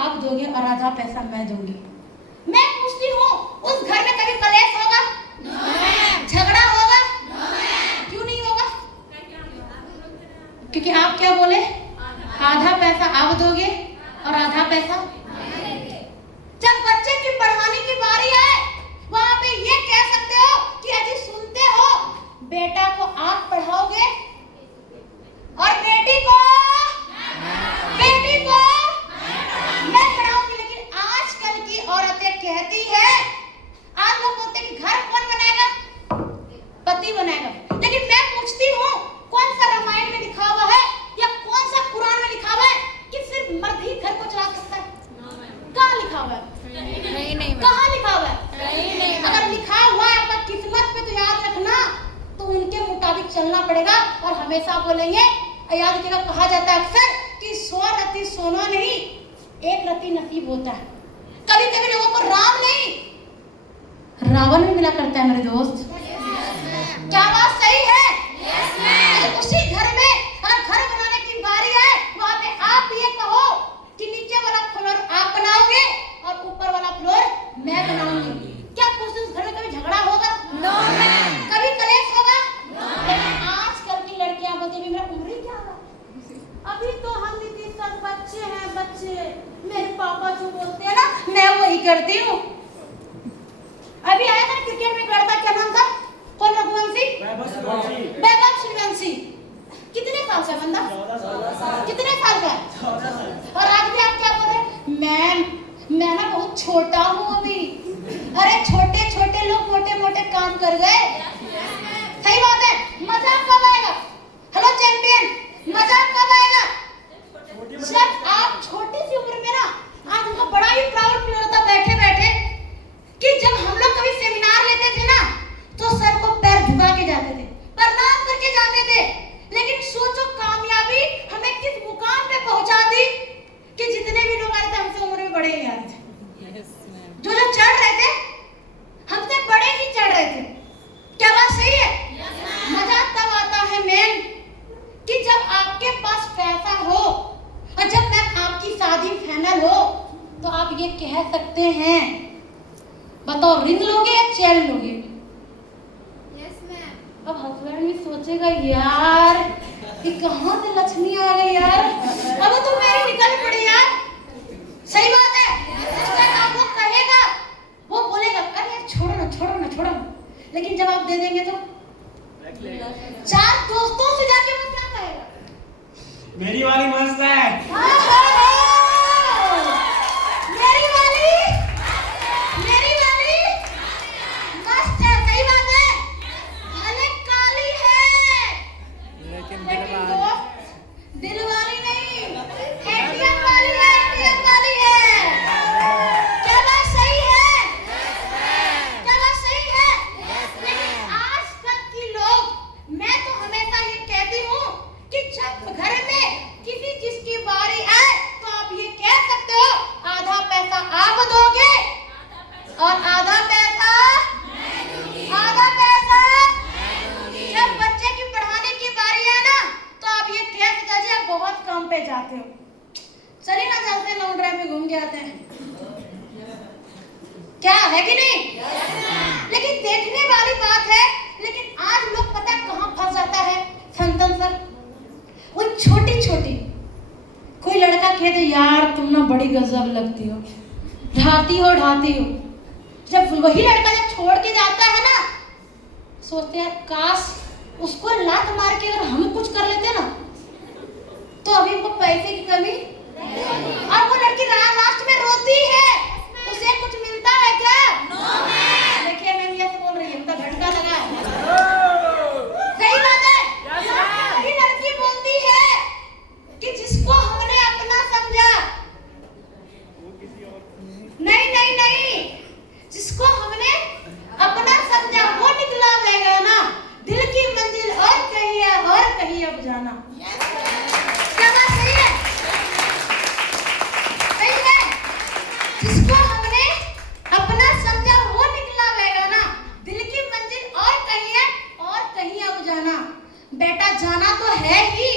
आप दोगे और आधा पैसा मैं दूंगी। मैं पूछती हूँ, उस घर में कभी कलेश होगा? झगड़ा होगा? क्यों नहीं होगा? क्योंकि आप क्या बोले? आधा पैसा आप दोगे और आधा पैसा। जब बच्चे की पढ़ाने की बारी आए, वहां पे ये कह सकते हो कि अजी सुनते हो, बेटा को आप पढ़ाओगे और बेटी को मैं पढ़ाऊंगी। लेकिन आजकल की औरतें कहती है, आज लोग बोलते हैं कि घर कौन बनाएगा? पति बनाएगा। लेकिन मैं पूछती हूँ, कौन सा रामायण में लिखा हुआ है या कौन सा कुरान में लिखा हुआ है कि सिर्फ मर्द ही घर को चला सकता है? कहाँ लिखा हुआ है? नहीं कहाँ लिखा हुआ है? अगर लिखा हुआ है आपका किस्मत पे तो याद रखना, तो उनके मुताबिक चलना पड़ेगा। और हमेशा बोलेंगे, याद रखिएगा, कहा जाता है अक्सर कि 100 रति सोना नहीं, 1 रति नसीब होता है। कभी कभी लोगों को राम नहीं, रावण भी मिला करता है मेरे दोस्त। क्या बात सही है? तो उसी घर में अगर घर बनाने की बारी आए, वहां पे आप ये कहो कि नीचे वाला फ्लोर आप बनाओगे और ऊपर वाला फ्लोर मैं बनाऊंगी। क्या कुछ उस घर में कभी झगड़ा होगा? कभी कलेश होगा? लेकिन आजकल की लड़कियां बोलती हैं, मेरा उम्र ही क्या है, अभी तो हम दीदी सब बच्चे हैं, बच्चे। मेरे पापा जो बोलते हैं ना, मैं वही करती हूँ। अभी आया था क्रिकेट में एक लड़का, क्या नाम था? कौन? रघुवंशी, वैभव सूर्यवंशी। कितने साल का बंदा? कितने साल का? और आज भी आप क्या बोल रहे? मैं ना बहुत छोटा हूँ अभी। अरे छोटे छोटे लोग मोटे मोटे काम कर गए। सही बात है। मजाक कब आएगा? हेलो चैंपियन, मजाक कब आएगा? जब आप छोटी सी उम्र में ना, आज हमको बड़ा ही प्राउड फील होता बैठे बैठे कि जब हम लोग कभी सेमिनार लेते थे ना, तो सर को पैर झुका के जाते थे, प्रणाम करके जाते थे। लेकिन सोचो कामयाबी हमें किस मुकाम पे पहुंचा दी कि जितने भी लोग आ रहे थे हमसे उम्र में बड़े ही आ रहे थे। जो चढ़ रहे थे हमसे बड़े ही चढ़ रहे थे। क्या बात सही है? मजा तब आता है मैम कि जब आपके पास पैसा हो और जब मैम आपकी शादी फाइनल हो, तो आप ये कह सकते हैं, बताओ रिंग लोगे या चेन लोगे? अब हस्बैंड भी सोचेगा, यार ये कहाँ से लक्ष्मी आ गई यार, अब तो मेरी निकल पड़ी यार। सही बात है। अब वो कहेगा, वो बोलेगा, अरे यार छोड़ो ना छोड़ो ना छोड़ो ना। लेकिन जब आप दे देंगे तो 4 दोस्तों से जाके वो क्या कहेगा? मेरी वाली मस्त है। मेरी वाली मस्त है। सही बात है। भले काली है, लेकिन दिल वाली नहीं, एटीएम वाली है, एटीएम वाली है। क्या बात सही है? क्या बात सही है? लेकिन आजकल की लोग, मैं तो हमेशा ये कहती हूँ कि जब घर में किसी चीज की बारी आए, तो आप ये कह सकते हो, आधा पैसा आप दोगे और आधा पैसा। जब बच्चे की पढ़ाने की बारी है ना, तो आप ये कह सकते हो, आप बहुत काम पे जाते हो, चलिए ना चलते हैं लॉन्ग ड्राइव में घूम के आते हैं। क्या है कि नहीं? लेकिन देखने वाली बात है। लेकिन आज लोग पता है कहाँ फंस जाता है संतन सर? वो छोटी छोटी कोई लड़का कहते, यार तुम ना बड़ी गजब लगती हो, ढाती हो। जब वही लड़का जब छोड़ के जाता है ना, सोचते हैं काश उसको लात मार के अगर हम कुछ कर लेते ना, तो अभी हमको पैसे की कमी। और वो लड़की लास्ट में रोती है, उसे कुछ मिलता है क्या? देखिए मैम ये बोल रही है, उनका झटका लगा है। सही बात है। वही लड़की बोलती है कि जिसको हमने अपना समझा, नहीं, जिसको हमने अपना समझा वो निकला बेगाना, दिल की मंजिल और कहीं अब जाना। क्या बात सही है? सही है। जिसको हमने अपना समझा वो निकला बेगाना, दिल की मंजिल और कहीं अब जाना। बेटा जाना तो है ही,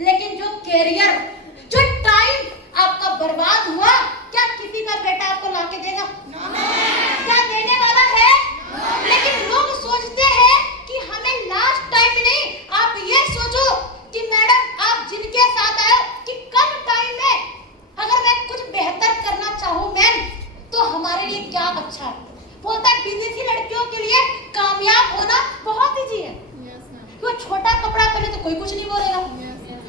लेकिन जो कैरियर, जो टाइम आपका बर्बाद हुआ, कोई कुछ नहीं बोलेगा,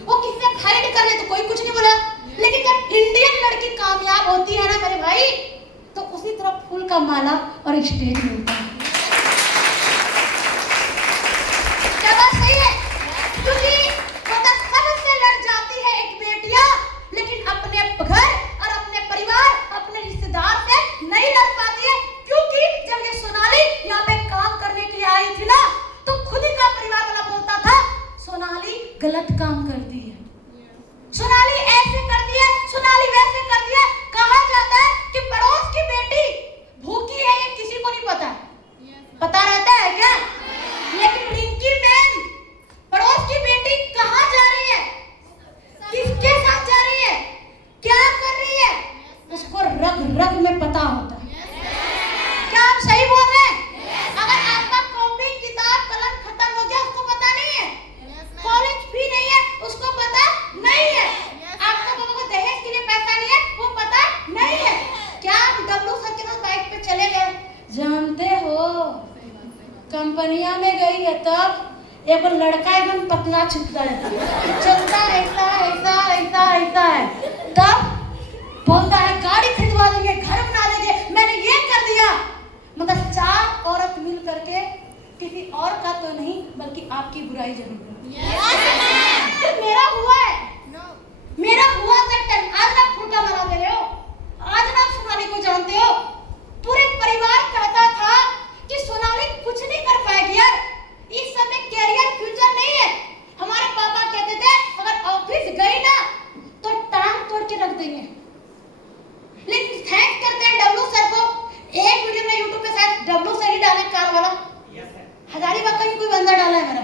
वो किससे फाइट कर ले तो कोई कुछ नहीं बोला। लेकिन जब इंडियन लड़की कामयाब होती है ना मेरे भाई, तो उसी तरह फूल का माला और स्टेज मिलता है। क्या बात सही है? क्योंकि पता सबसे लड़ जाती है एक बेटियां, लेकिन अपने घर और अपने परिवार, अपने रिश्तेदार से नहीं लड़ पाती है। क्योंकि जब ये सोनाली यहाँ पे काम करने के लिए आई थी ना, तो खुद ही का परिवार वाला बोलता था सोनाली गलत काम करती है, सोनाली ऐसे करती है, सोनाली वैसे करती है। कहा जाता है कि पड़ोस की बेटी भूखी है ये किसी को नहीं पता, पता रहता है क्या? लेकिन रिंकी मैम, पड़ोस की बेटी कहाँ जा रही है, किसके साथ जा रही है, क्या कर रही है, उसको रग रग में पता होता है। क्या आप सही बोल रहे हैं? अगर आपका कॉपी किताब कलम खत्म हो गया उसको पता नहीं है, कॉलेज फी नहीं है उसको पता नहीं है, आपका पापा को दहेज के लिए पैसा नहीं है वो पता नहीं है। क्या आप डब्लू सर के साथ बाइक पे चले गए? जानते हो कंपनिया में गई है तब एक लड़का एकदम पतला छिपता है, चलता ऐसा ऐसा ऐसा ऐसा है, तब बोलता है गाड़ी खरीदवा देंगे, घर बना देंगे, मैंने ये कर दिया। मतलब 4 औरत मिल करके किसी और का तो नहीं बल्कि आपकी बुराई जरूर कर। मेरा हुआ है, मेरा हुआ सेक्टर। आज ना फूल का माला दे रहे हो, आज ना सोनाली को जानते हो। पूरे परिवार कहता था कि सोनाली कुछ नहीं कर पाएगी यार, इस समय कैरियर फ्यूचर नहीं है। हमारे पापा कहते थे अगर ऑफिस गई ना तो टांग तोड़ के रख देंगे। लेकिन थैंक्स करते हैं डब्लू सर को, एक वीडियो में यूट्यूब पे शायद डब्लू सर ही डाले, कार वाला हजारीबाग का भी कोई बंदा डाला है मेरा,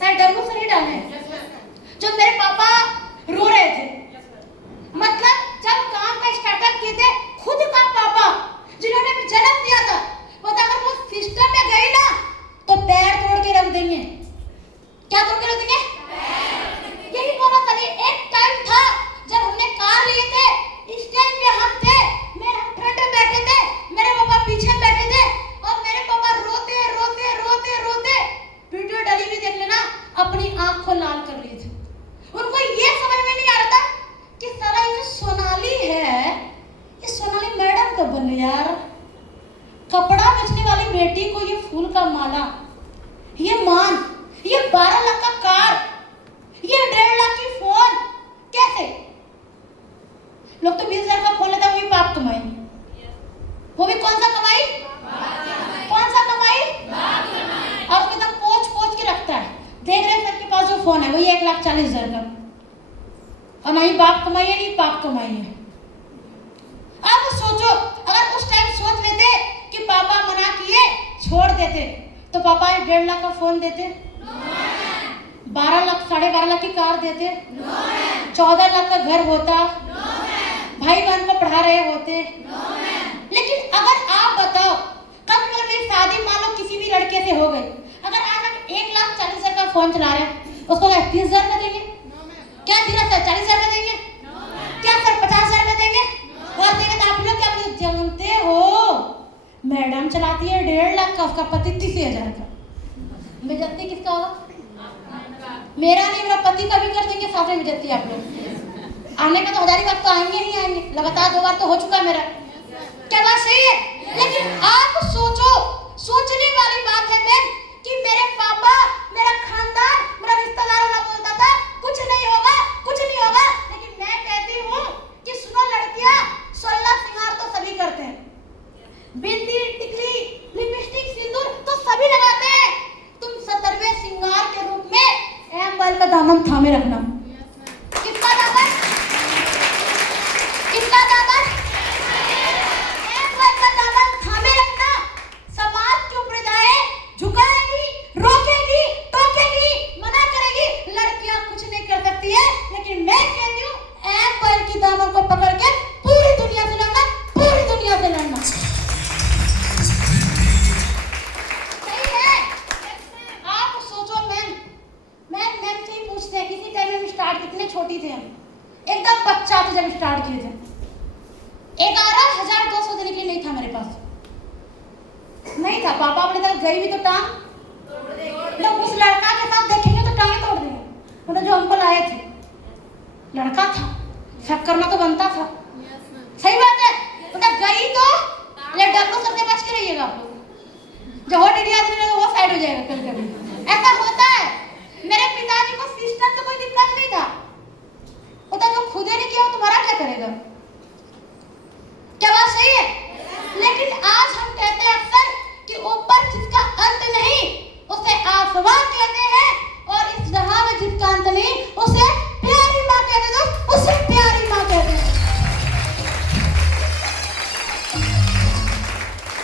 शायद डब्लू सर ही डाले हैं, जो मेरे पापा रो रहे थे। मतलब जब काम का स्टार्टअप किए थे, खुद का पापा जिन्होंने भी जन्म दिया था, बता अगर वो सिस्टम में गई ना तो पैर तोड़ के रख देंगे। क्या तोड़ के रख देंगे? यही बोला था। एक टाइम था जब हमने कार लिए थे, स्टेज पे हम थे, मेरे फ्रंट में बैठे थे, मेरे पापा पीछे बैठे थे, और मेरे पापा रोते रोते रोते रोते वीडियो डाली हुई देख लेना अपनी आंख को लाल कर लिए थे। उनको ये समझ में नहीं आ रहा था कि साला ये सोनाली है, ये सोनाली मैडम कब बन गई यार। कपड़ा बेचने वाली बेटी को ये फूल का माला, ये मान, ये 12 लाख का कार, ये 1.5 लाख की फोन, कैसे? लोग तो 20,000 का फोन लेता है, वो भी पाप कमाई, वो भी कौन सा कमाई? कौन सा कमाई? और उसको एकदम पोंछ पोंछ के रखता है। देख रहे हैं सबके पास जो फोन है वही 1,40,000 का, और नहीं बाप कमाई है नहीं पाप कमाई है। अब सोचो अगर उस टाइम सोच लेते कि पापा मना किए छोड़ देते तो पापा 1.5 लाख का फोन देते, 12 लाख 12.5 लाख की कार देते, 14 लाख का घर होता, भाई बहन को पढ़ा रहे होते। लेकिन अगर आप बताओ कब मेरी शादी मान लो किसी भी लड़के से हो गई, अगर आज हम 1,40,000 का फोन चला रहे हैं, उसको क्या 30,000 का देंगे? क्या धीरज सर 40,000 का देंगे? क्या सर 50,000 का देंगे? और देंगे तो आप लोग क्या जानते हो मैडम चलाती है 1.5 लाख का, उसका पति 30,000 का। बेइज्जती किसका होगा? मेरा नहीं, मेरा पति का भी कर देंगे साथ में बेइज्जती आप लोग। आने का तो हजारीबाग तो आएंगे ही आएंगे, लगातार 2 बार तो हो चुका है मेरा। क्या बात सही है? लेकिन आप सोचो, सोचने वाली बात है बहन कि मेरे पापा, मेरा खानदान, मेरा रिश्तेदार वाला बोलता था कुछ नहीं होगा, कुछ नहीं होगा। लेकिन मैं कहती हूँ कि सुनो लड़कियां, 16 श्रृंगार तो सभी करते हैं, बिंदी, टिकली, लिपस्टिक, सिंदूर तो सभी लगाते हैं। तुम 17वें श्रृंगार के रूप में एम का दामन थामे रखना। किसका दामन? किसका दामन? एम का दामन थामे रखना। समाज के ऊपर जाए, झुकाएगी, रोकेगी, टोकेगी, मना करेगी, लड़कियां कुछ नहीं कर सकती है। लेकिन मैं कहती हूँ एम की दामन को पकड़ के पूरी दुनिया से लड़ना, पूरी दुनिया से लड़ना। सही है? आप सोचो मैम से ही पूछते हैं, किसी टाइम में स्टार्ट कितने छोटी थे हम, एकदम बच्चा थे जब स्टार्ट किए थे। 11,200 देने के लिए नहीं था मेरे पास, पापा अपने तरफ गई भी तो टांग लोग उस लड़का के साथ देखेंगे तो टांगे तोड़ देंगे। जो अंकल आए थे, लड़का था, शक्कर में तो बनता था। सही बात है। मतलब गई तो ले डब्लू सबसे बच के रहिएगा आप लोग। जो हो डीडी आदमी रहेगा वो साइड हो जाएगा कभी कभी, ऐसा होता है। मेरे पिताजी को सिस्टम से कोई दिक्कत नहीं था, वो तो जो खुद ही नहीं किया तुम्हारा क्या करेगा? क्या बात सही है? लेकिन आज हम कहते हैं अक्सर कि ऊपर जिसका अंत नहीं उसे आसमान कहते हैं, और इस जहां में जिसका अंत नहीं उसे प्यारी माँ कहते हैं, उसे प्यारी माँ कहते हैं।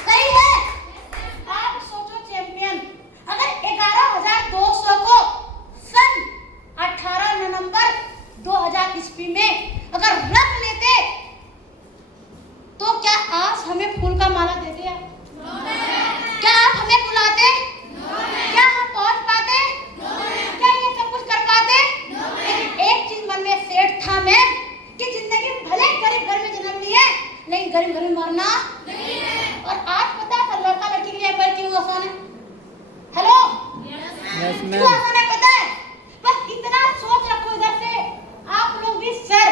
सही है? आप सोचो चैंपियन, अगर 11,200 को सन 18 नवंबर 2000 ईस्वी में अगर रख लेते तो क्या आज हमें फूल का माला देते आप? क्या आप हमें बुलाते? क्या हम पहुंच पाते? क्या ये सब कुछ कर पाते? लेकिन एक चीज मन में सेट था मैं कि जिंदगी में भले गरीब घर में जन्म लिए लेकिन गरीब घर में मरना नहीं है। और आज पता है लड़का लड़की के लिए पर क्यों आसान है? हेलो, क्यों आसान है पता है? बस इतना सोच रखो इधर से आप लोग भी सर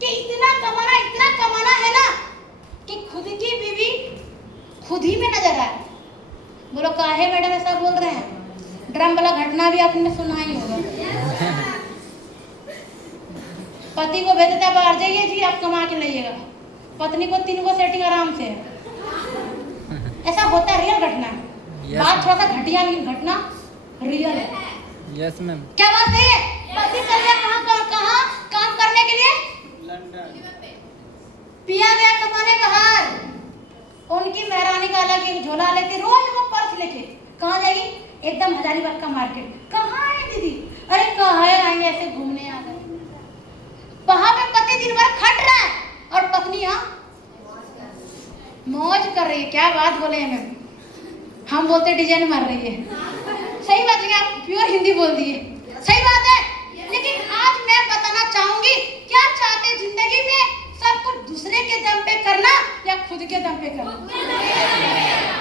कि इतना कमाना है ना कि खुद की बीवी खुद ही में नजर आए। बोलो काहे मैडम ऐसा बोल रहे हैं? ड्रम वाला घटना भी आपने सुना ही होगा। पति को भेज देता बाहर, जाइए जी आप कमा के लाइएगा, पत्नी को 3 को सेटिंग आराम से। ऐसा होता है, रियल घटना है। बात थोड़ा सा घटिया लेकिन घटना रियल है। Yes ma'am. क्या बात सही है? पति चल गया कहाँ काम करने के लिए? लंदन। पिया गया कमाने बाहर, उनकी मेहरानी का अलग एक झोला लेती, रोज वो पर्स लेके कहाँ जाएगी? एकदम हजारीबाग का मार्केट। कहाँ है दीदी? अरे कहाँ है, आएंगे ऐसे घूमने आ गए। वहां पे पति दिन भर खट रहा है और पत्नी यहाँ मौज कर रही है। क्या बात बोले हैं मैम, हम बोलते डिजाइन मार रही है। सही बात है, आप प्योर हिंदी बोल दिए। सही बात है। लेकिन आज मैं बताना चाहूंगी, क्या चाहते जिंदगी में सब कुछ दूसरे के दम पे करना या खुद के दम पे करना?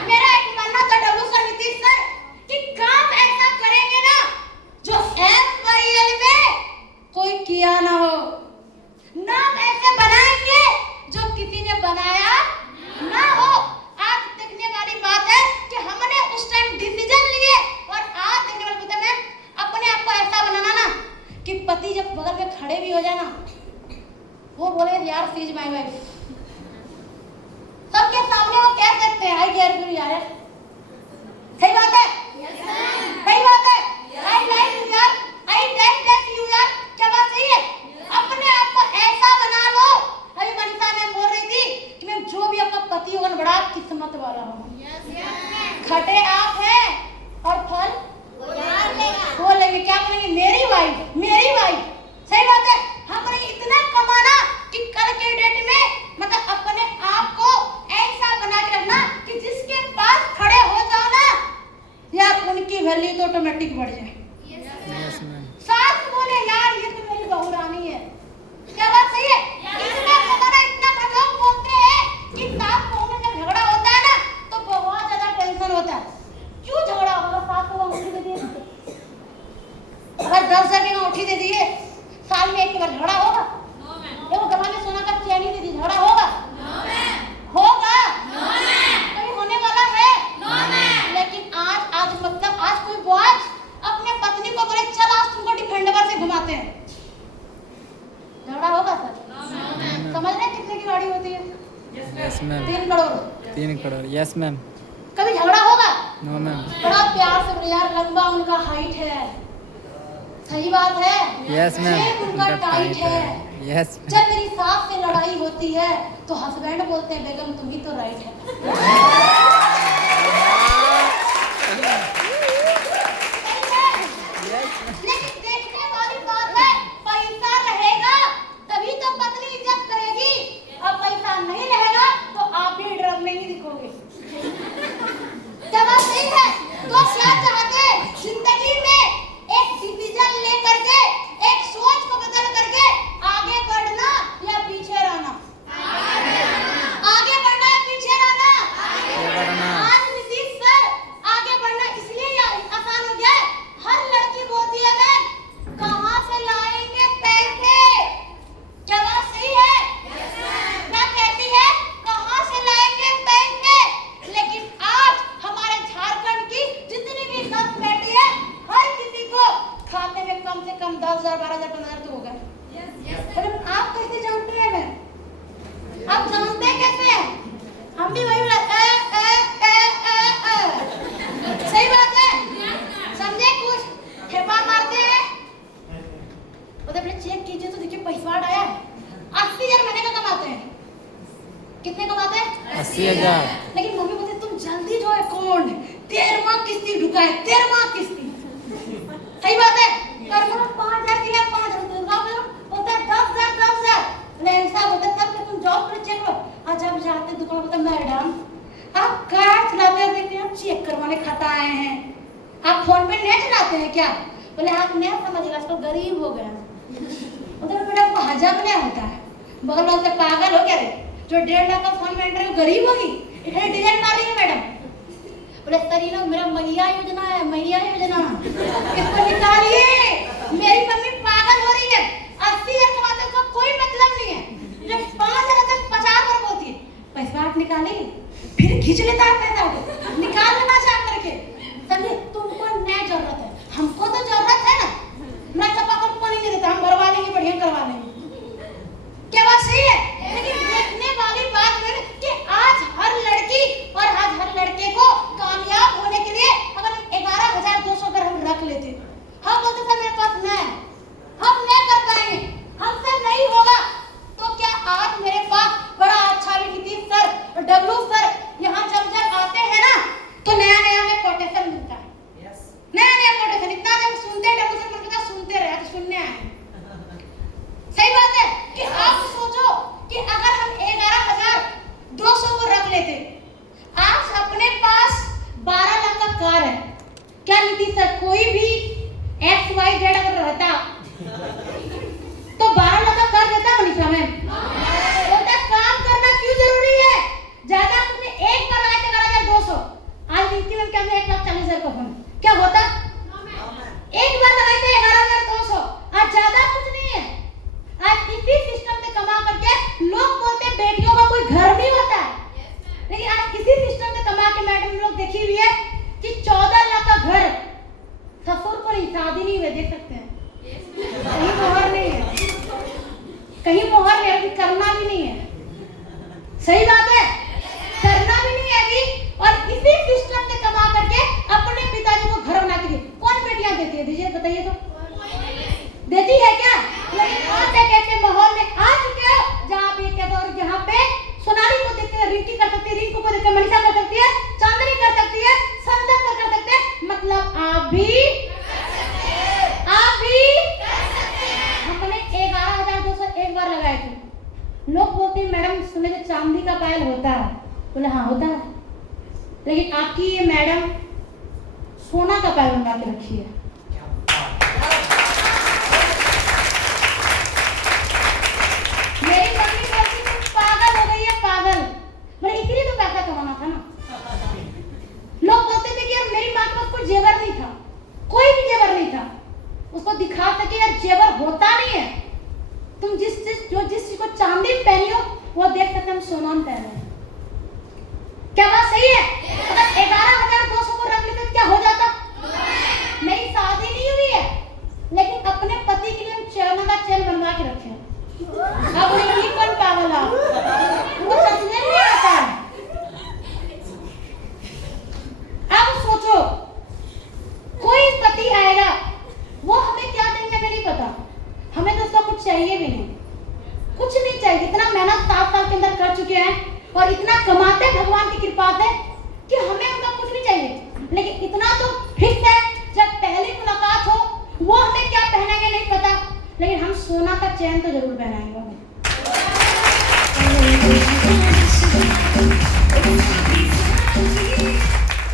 मेरा एक मानना था डब्लू सर, नीतीश सर, कि काम ऐसा करेंगे ना जो MYL में कोई किया ना हो, नाम ऐसे बनाएंगे जो किसी ने बनाया ना हो। आज देखने वाली बात है कि हमने उस टाइम डिसीजन लिए और आज देखने वाली बात है अपने आप को ऐसा बनाना ना कि पति जब बगल में खड़े भी हो जाए ना वो बोले यार शी इज माय वाइफ। सबके सामने वो कह सकते हैं आई केयर फॉर यू यार। सही बात है? सही बात है। आई लाइक यू यार, आई टेक यू यार। क्या बात सही है? अपने आप को ऐसा बना लो। अभी मनीषा मैम बोल रही थी कि मैम जो भी आपका पति होगा बड़ा किस्मत वाला होगा। खटे आप हैं और फल वो लेंगे। क्या बोलेंगे? मेरी वाइफ, मेरी वाइफ। सही बात है। हम बोलेंगे इतना कमाना कि कल के डेट में मतलब अपने आप को ऐसा बना के रखना कि जिसके पास खड़े हो जाओ ना यार उनकी वैल्यू तो ऑटोमेटिक बढ़ जाए। साथ बोले यार ये तो मेरी बहू रानी है। क्या बात सही है? इतना कमाना, इतना लोग बोलते हैं कि सास बहू में जब झगड़ा होता है ना तो बहुत ज्यादा टेंशन होता है। क्यों झगड़ा होगा? सास को अंगूठी दे दिए, अगर 10,000 की अंगूठी दे दिए, साल में एक बार झगड़ा होगा? देखो जमाने सोना का चैन ही दे दी, झगड़ा होगा? होगा? कभी होने वाला है? लेकिन आज मतलब आज कोई बॉस अपने पत्नी को बोले चल आज तुमको डिफेंडर से घुमाते हैं, झगड़ा होगा सर? समझ रहे कितने की गाड़ी होती है? Yes ma'am. 3 crore. 3 crore. Yes ma'am. कभी झगड़ा होगा? No ma'am. बड़ा प्यार से बोले यार लंबा उनका हाइट है। सही बात है? Yes ma'am. उनका टाइट है। यस। जब मेरी सास से लड़ाई होती है तो हस्बैंड बोलते हैं बेगम तुम ही तो राइट है। लेकिन देखने वाली बात है पैसा रहेगा तभी तो पत्नी इज्जत करेगी, और पैसा नहीं रहेगा तो आप भी ड्रग में ही दिखोगे। क्या बात सही है? तो क्या चाहते जिंदगी में एक डिसीजन लेकर के एक सोच को बदल करके आगे बढ़ना या पीछे रहना? आगे बढ़ना या पीछे रहना? कितने कमाते हैं? 80,000। लेकिन मम्मी बोलती तुम जल्दी जो अकाउंट 13वां किस्ती ढुकाए, 13वां किस्ती। सही बात है। पर वो 5,000 के लिए 5,000 होता है 10,000 ऐसा होता है। तब तुम जॉब पर चेक करो और जब जाते दुकान बोलता मैडम आप कार्ड चलाते हैं, देखते हैं चेक करवाने खाता आए हैं, आप फोन पे नेट चलाते हैं क्या? बोले आप नहीं समझिएगा, आजकल गरीब हो गया। उधर बेटा को हजम नहीं होता है, बगल वाले से पागल हो गया रे जो 1.5 लाख का फोन में एंटर गरीब होगी, इतने डिजाइन मार रही है मैडम। बोले सर ये लोग मेरा मैया योजना है, मैया योजना इसको निकालिए। मेरी मम्मी पागल हो रही है, 80,000 कमाते का कोई मतलब नहीं है, जब 5,000 तक 50 बार बोलती है पैसा आप निकाले फिर खींच लेता है पैसा निकाल लेना चाह करके। समझे तुमको नहीं जरूरत है, हमको तो जरूरत है ना। मैं चप्पा को नहीं देता, हम भरवा लेंगे, बढ़िया करवा लेंगे। क्या बात सही है? लेकिन देखने वाली बात है कि आज हर लड़की और आज हर लड़के को कामयाब होने के लिए अगर 11,200 अगर हम रख लेते, हम बोलते सर मेरे पास नहीं है, हम नहीं कर पाएंगे, हमसे नहीं होगा, तो क्या आज मेरे पास बड़ा अच्छा नीतीश सर और डब्लू सर यहाँ जब आते हैं ना तो नया नया में कोटेशन मिलता है। नया नया कोटेशन इतना जब सुनते हैं डब्लू सर मन करता सुनते रहे तो सुनने आए। सही बात है कि आप सोचो कि अगर हम 11,200 को रख लेते, आज अपने पास 12 लाख का कार है, क्या नीतीश सर कोई भी XYZ अगर रहता तो 12 लाख का कार देता मनीषा मैम? बोलता काम करना क्यों जरूरी है, ज्यादा तुमने एक बार लगाए 11,200, आज नीति मैम क्या 1,40,000 का फोन क्या होता? एक बार लगाए थे 11,200, आज ज्यादा कुछ नहीं है। आज इसी सिस्टम से कमा करके लोग बोलते हैं बेटियों का कोई घर नहीं होता है, लेकिन आज इसी सिस्टम से कमा के मैडम लोग देखी हुई है कि 14 लाख का घर ससुर को नहीं, शादी नहीं हुई, देख सकते हैं कहीं मोहर नहीं है, कहीं मोहर नहीं, अभी करना भी नहीं है। सही बात है, करना भी नहीं है अभी, और इसी सिस्टम से कमा करके अपने पिताजी को घर बना के दिए। कौन बेटियां देती है? दीजिए बताइए तो, देती है क्या? लेकिन आज एक ऐसे माहौल में आ चुके हो जहाँ पे क्या और यहाँ पे सोनाली को देखते हैं, रिंकी कर सकती है, रिंकू को देखते हैं, मनीषा कर सकती है, चांदनी कर सकती है, संदन कर सकते हैं, मतलब आप भी हमने 11,200 एक बार लगाए थे। लोग बोलते हैं मैडम सुने तो चांदी का पायल होता है, बोले हाँ होता है, लेकिन आपकी ये मैडम सोना का पायल बना के रखी है। मेरी मम्मी बोलती तुम पागल हो गई है, पागल, बोले इसलिए तो पैसा कमाना था ना। लोग बोलते थे कि यार मेरी माँ के पास कोई जेवर नहीं था, कोई भी जेवर नहीं था, उसको दिखा सके यार जेवर होता नहीं है, तुम जिस चीज को चांदी पहनी हो वो देख सकते हम सोना में पहने हैं। क्या बात सही है? अगर 11,200 को रख लेते क्या हो जाता? मेरी शादी नहीं हुई है, लेकिन अपने पति के लिए हम चैन का चैन बनवा के रखे हैं। अब ये कौन पागल है, वो समझने नहीं आता है। अब सोचो कोई पति आएगा, वो हमें क्या देंगे हमें नहीं पता, हमें तो उसका कुछ चाहिए भी नहीं, कुछ नहीं चाहिए। इतना मेहनत 7 साल के अंदर कर चुके हैं और इतना कमाते भगवान की कृपा से कि हमें उनका कुछ नहीं चाहिए, लेकिन इतना तो फिक्स है जब पहली मुलाकात हो वो हमें क्या पहनेंगे नहीं पता, लेकिन हम सोना का चैन तो जरूर पहनाएंगे।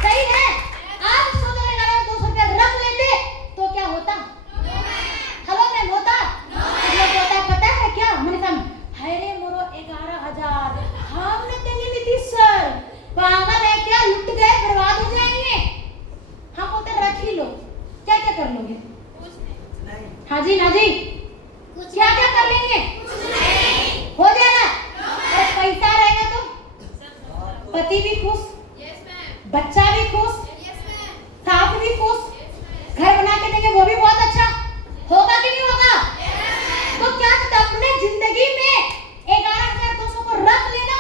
सही है, आज 11,200 रुपया रख लेते तो क्या होता? हेलो मैम होता? पता है क्या मनीषा मैम? अरे मोरो 11,000 हमने देंगे नीतीश सर, पागल है क्या, लुट गए, बर्बाद हो जाएंगे। हम बोलते रख ही लो, क्या क्या कर लोगे? हाँ जी ना जी, क्या क्या कर लेंगे? हो जाएगा। और पैसा रहेगा तो पति भी खुश, बच्चा भी खुश, सास भी खुश, घर बना के देंगे वो भी बहुत अच्छा होगा कि नहीं होगा? तो क्या अपने जिंदगी में 11,200 को रख लेना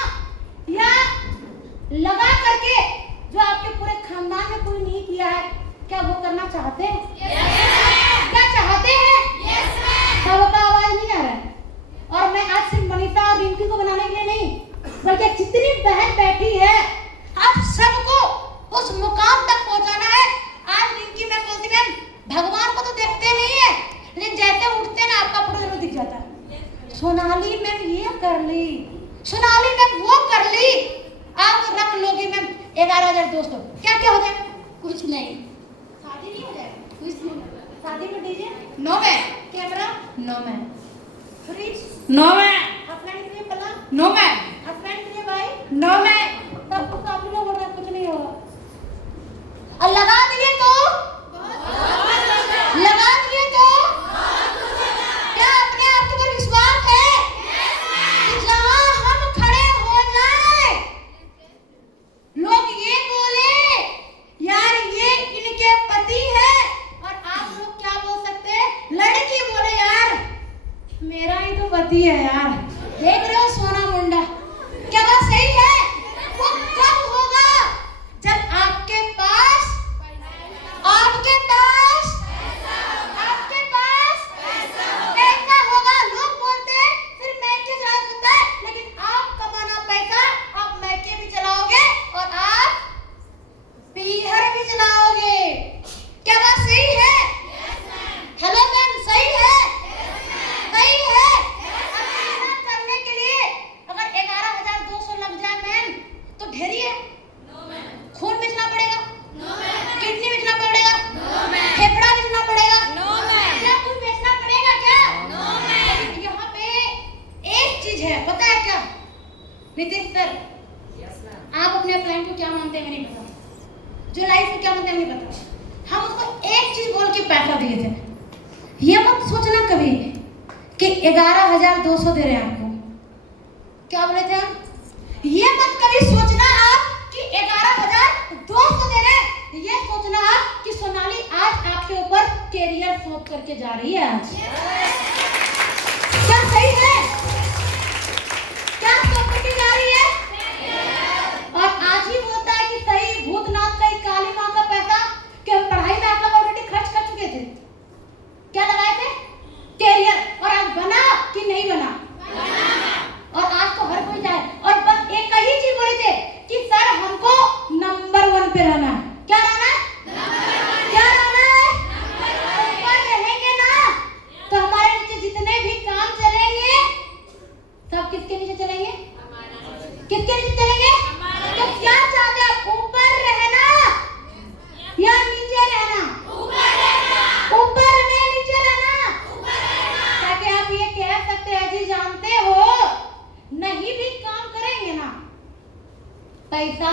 या लगा करके जो आपके पूरे खानदान में कोई नहीं किया है, क्या वो करना चाहते हैं? क्या चाहते हैं? सबका आवाज नहीं आ रहा है। और मैं आज सिर्फ मनीषा और रिंकी को बनाने के लिए नहीं, बल्कि जितनी बहन बैठी है आप सबको उस मुकाम तक पहुंचाना है। आज रिंकी मैम बोलती मैम भगवान को तो देखते नहीं है, लेकिन जैसे उठते हैं ना आपका फोटो जरूर दिख जाता है। सोनाली मैम ये कर ली, सोनाली मैम वो कर ली। आप रख लोगे मैम 11,000 दोस्तों, क्या क्या हो जाएगा? कुछ नहीं, शादी नहीं हो जाएगा? कुछ नहीं, शादी में DJ no ma'am, camera no ma'am, fridge no ma'am, husband के लिए पलंग नो मैम, हस्बैंड के लिए भाई नो मैम, तब तो काफी लोग बोल रहे हैं कुछ नहीं होगा। और लगा दिए तो लगा दिए तो क्या अपने आप के ऊपर विश्वास है कि जहां हम खड़े हो जाए लोग ये बोले यार ये इनके पति है, और आप लोग क्या बोल सकते हैं? लड़की बोले यार मेरा ही तो पति है यार। देख रहे हो सोना मुंडा, क्या बात सही है? वो कब होगा जब आपके पास पैसा होगा। लोग बोलते हैं फिर मैके चला सकता है, लेकिन आप कमाना पैसा, आप मैके भी चलाओगे और आप पीहर भी चलाओगे। क्या बात सही है? हेलो मैम, सही है? सही है? मेहनत करने के लिए अगर 11,200 लग जाए मैम तो ढेरी है। खून बेचना पड़ेगा, किडनी बेचना पड़ेगा, फेफड़ा बेचना पड़ेगा, क्या कुछ बेचना पड़ेगा क्या? लेकिन यहाँ पे एक चीज है, पता है क्या नीतीश सर? आप अपने क्लाइंट को क्या मानते हैं हमें नहीं पता, जो लाइफ को क्या मानते हैं हमें नहीं पता। हम उसको एक चीज बोल के पैसा दिए थे। ये मत सोचना कभी कि 11,200 दे रहे हैं आपको। क्या बोले थे हम? ये मत कभी सोचना आप कि 11,200 दे रहे हैं। ये सोचना आप कि सोनाली आज आपके ऊपर कैरियर सौंप करके जा रही है। आज क्या सही है? क्या सौंप करके जा रही है? और आज ही बोलता है कि सही भूतनाथ का काली माँ का पैसा कि हम पढ़ाई में आप लोग ऑलरेडी खर्च कर चुके थे। क्या लगाए थे? कैरियर। और आज बना कि नहीं बना? और आज तो हर कोई जाए और बस एक ही चीज बोले थे कि सर हमको नंबर 1 पे रहना है। क्या रहना है? क्या रहना है? ऊपर रहेंगे ना तो हमारे नीचे जितने भी काम चलेंगे सब किसके नीचे चलेंगे? किसके नीचे चलेंगे? तो क्या चाहते हैं, ऊपर रहना या नीचे रहना? ऊपर रहना, नीचे रहना। ताकि आप ये कह सकते हैं जी जानते हो नहीं भी काम करेंगे ना पैसा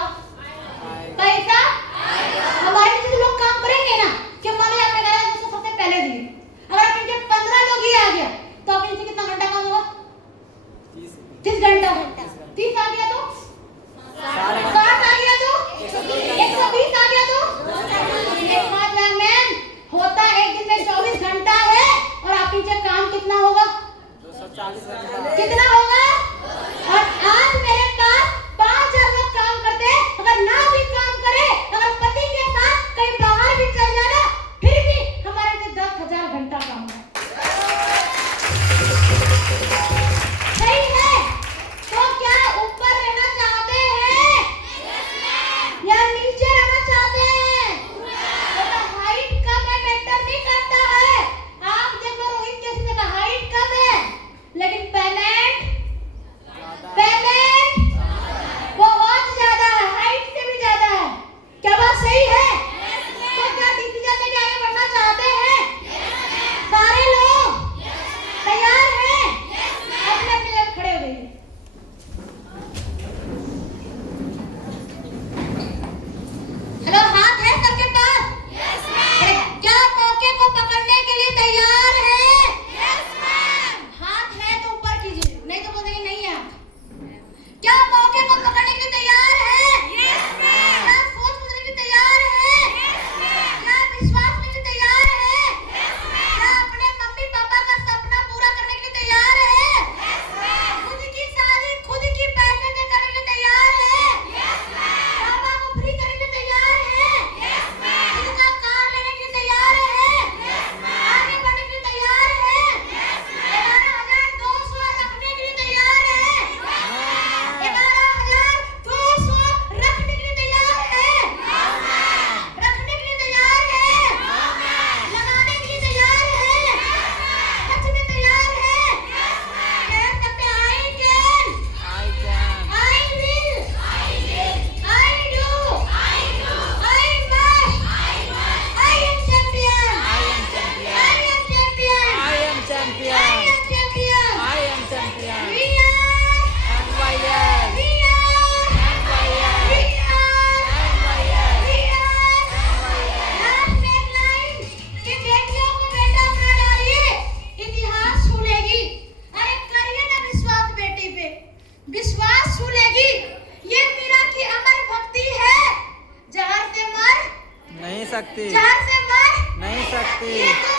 हमारे नीचे जो लोग काम करेंगे ना, कि मान लो आप 11,200 सबसे पहले दिए, अगर आप नीचे 15 लोग ही आ गया तो आपके नीचे कितना घंटा काम होगा? 30 घंटा। 30 आ गया तो 60 आ गया तो 120 आ गया तो 5 लाख मैम होता एक दिन में 24 घंटा है, और आप नीचे काम कितना होगा? 240 घंटा। कितना होगा? और आज मेरे पास 5,000 लोग काम करते हैं, अगर ना भी काम करे, अगर पति के साथ कहीं बाहर भी चल जाना, फिर भी हमारे से 10,000 घंटा काम है। सकती जान से मर नहीं सकती ये तू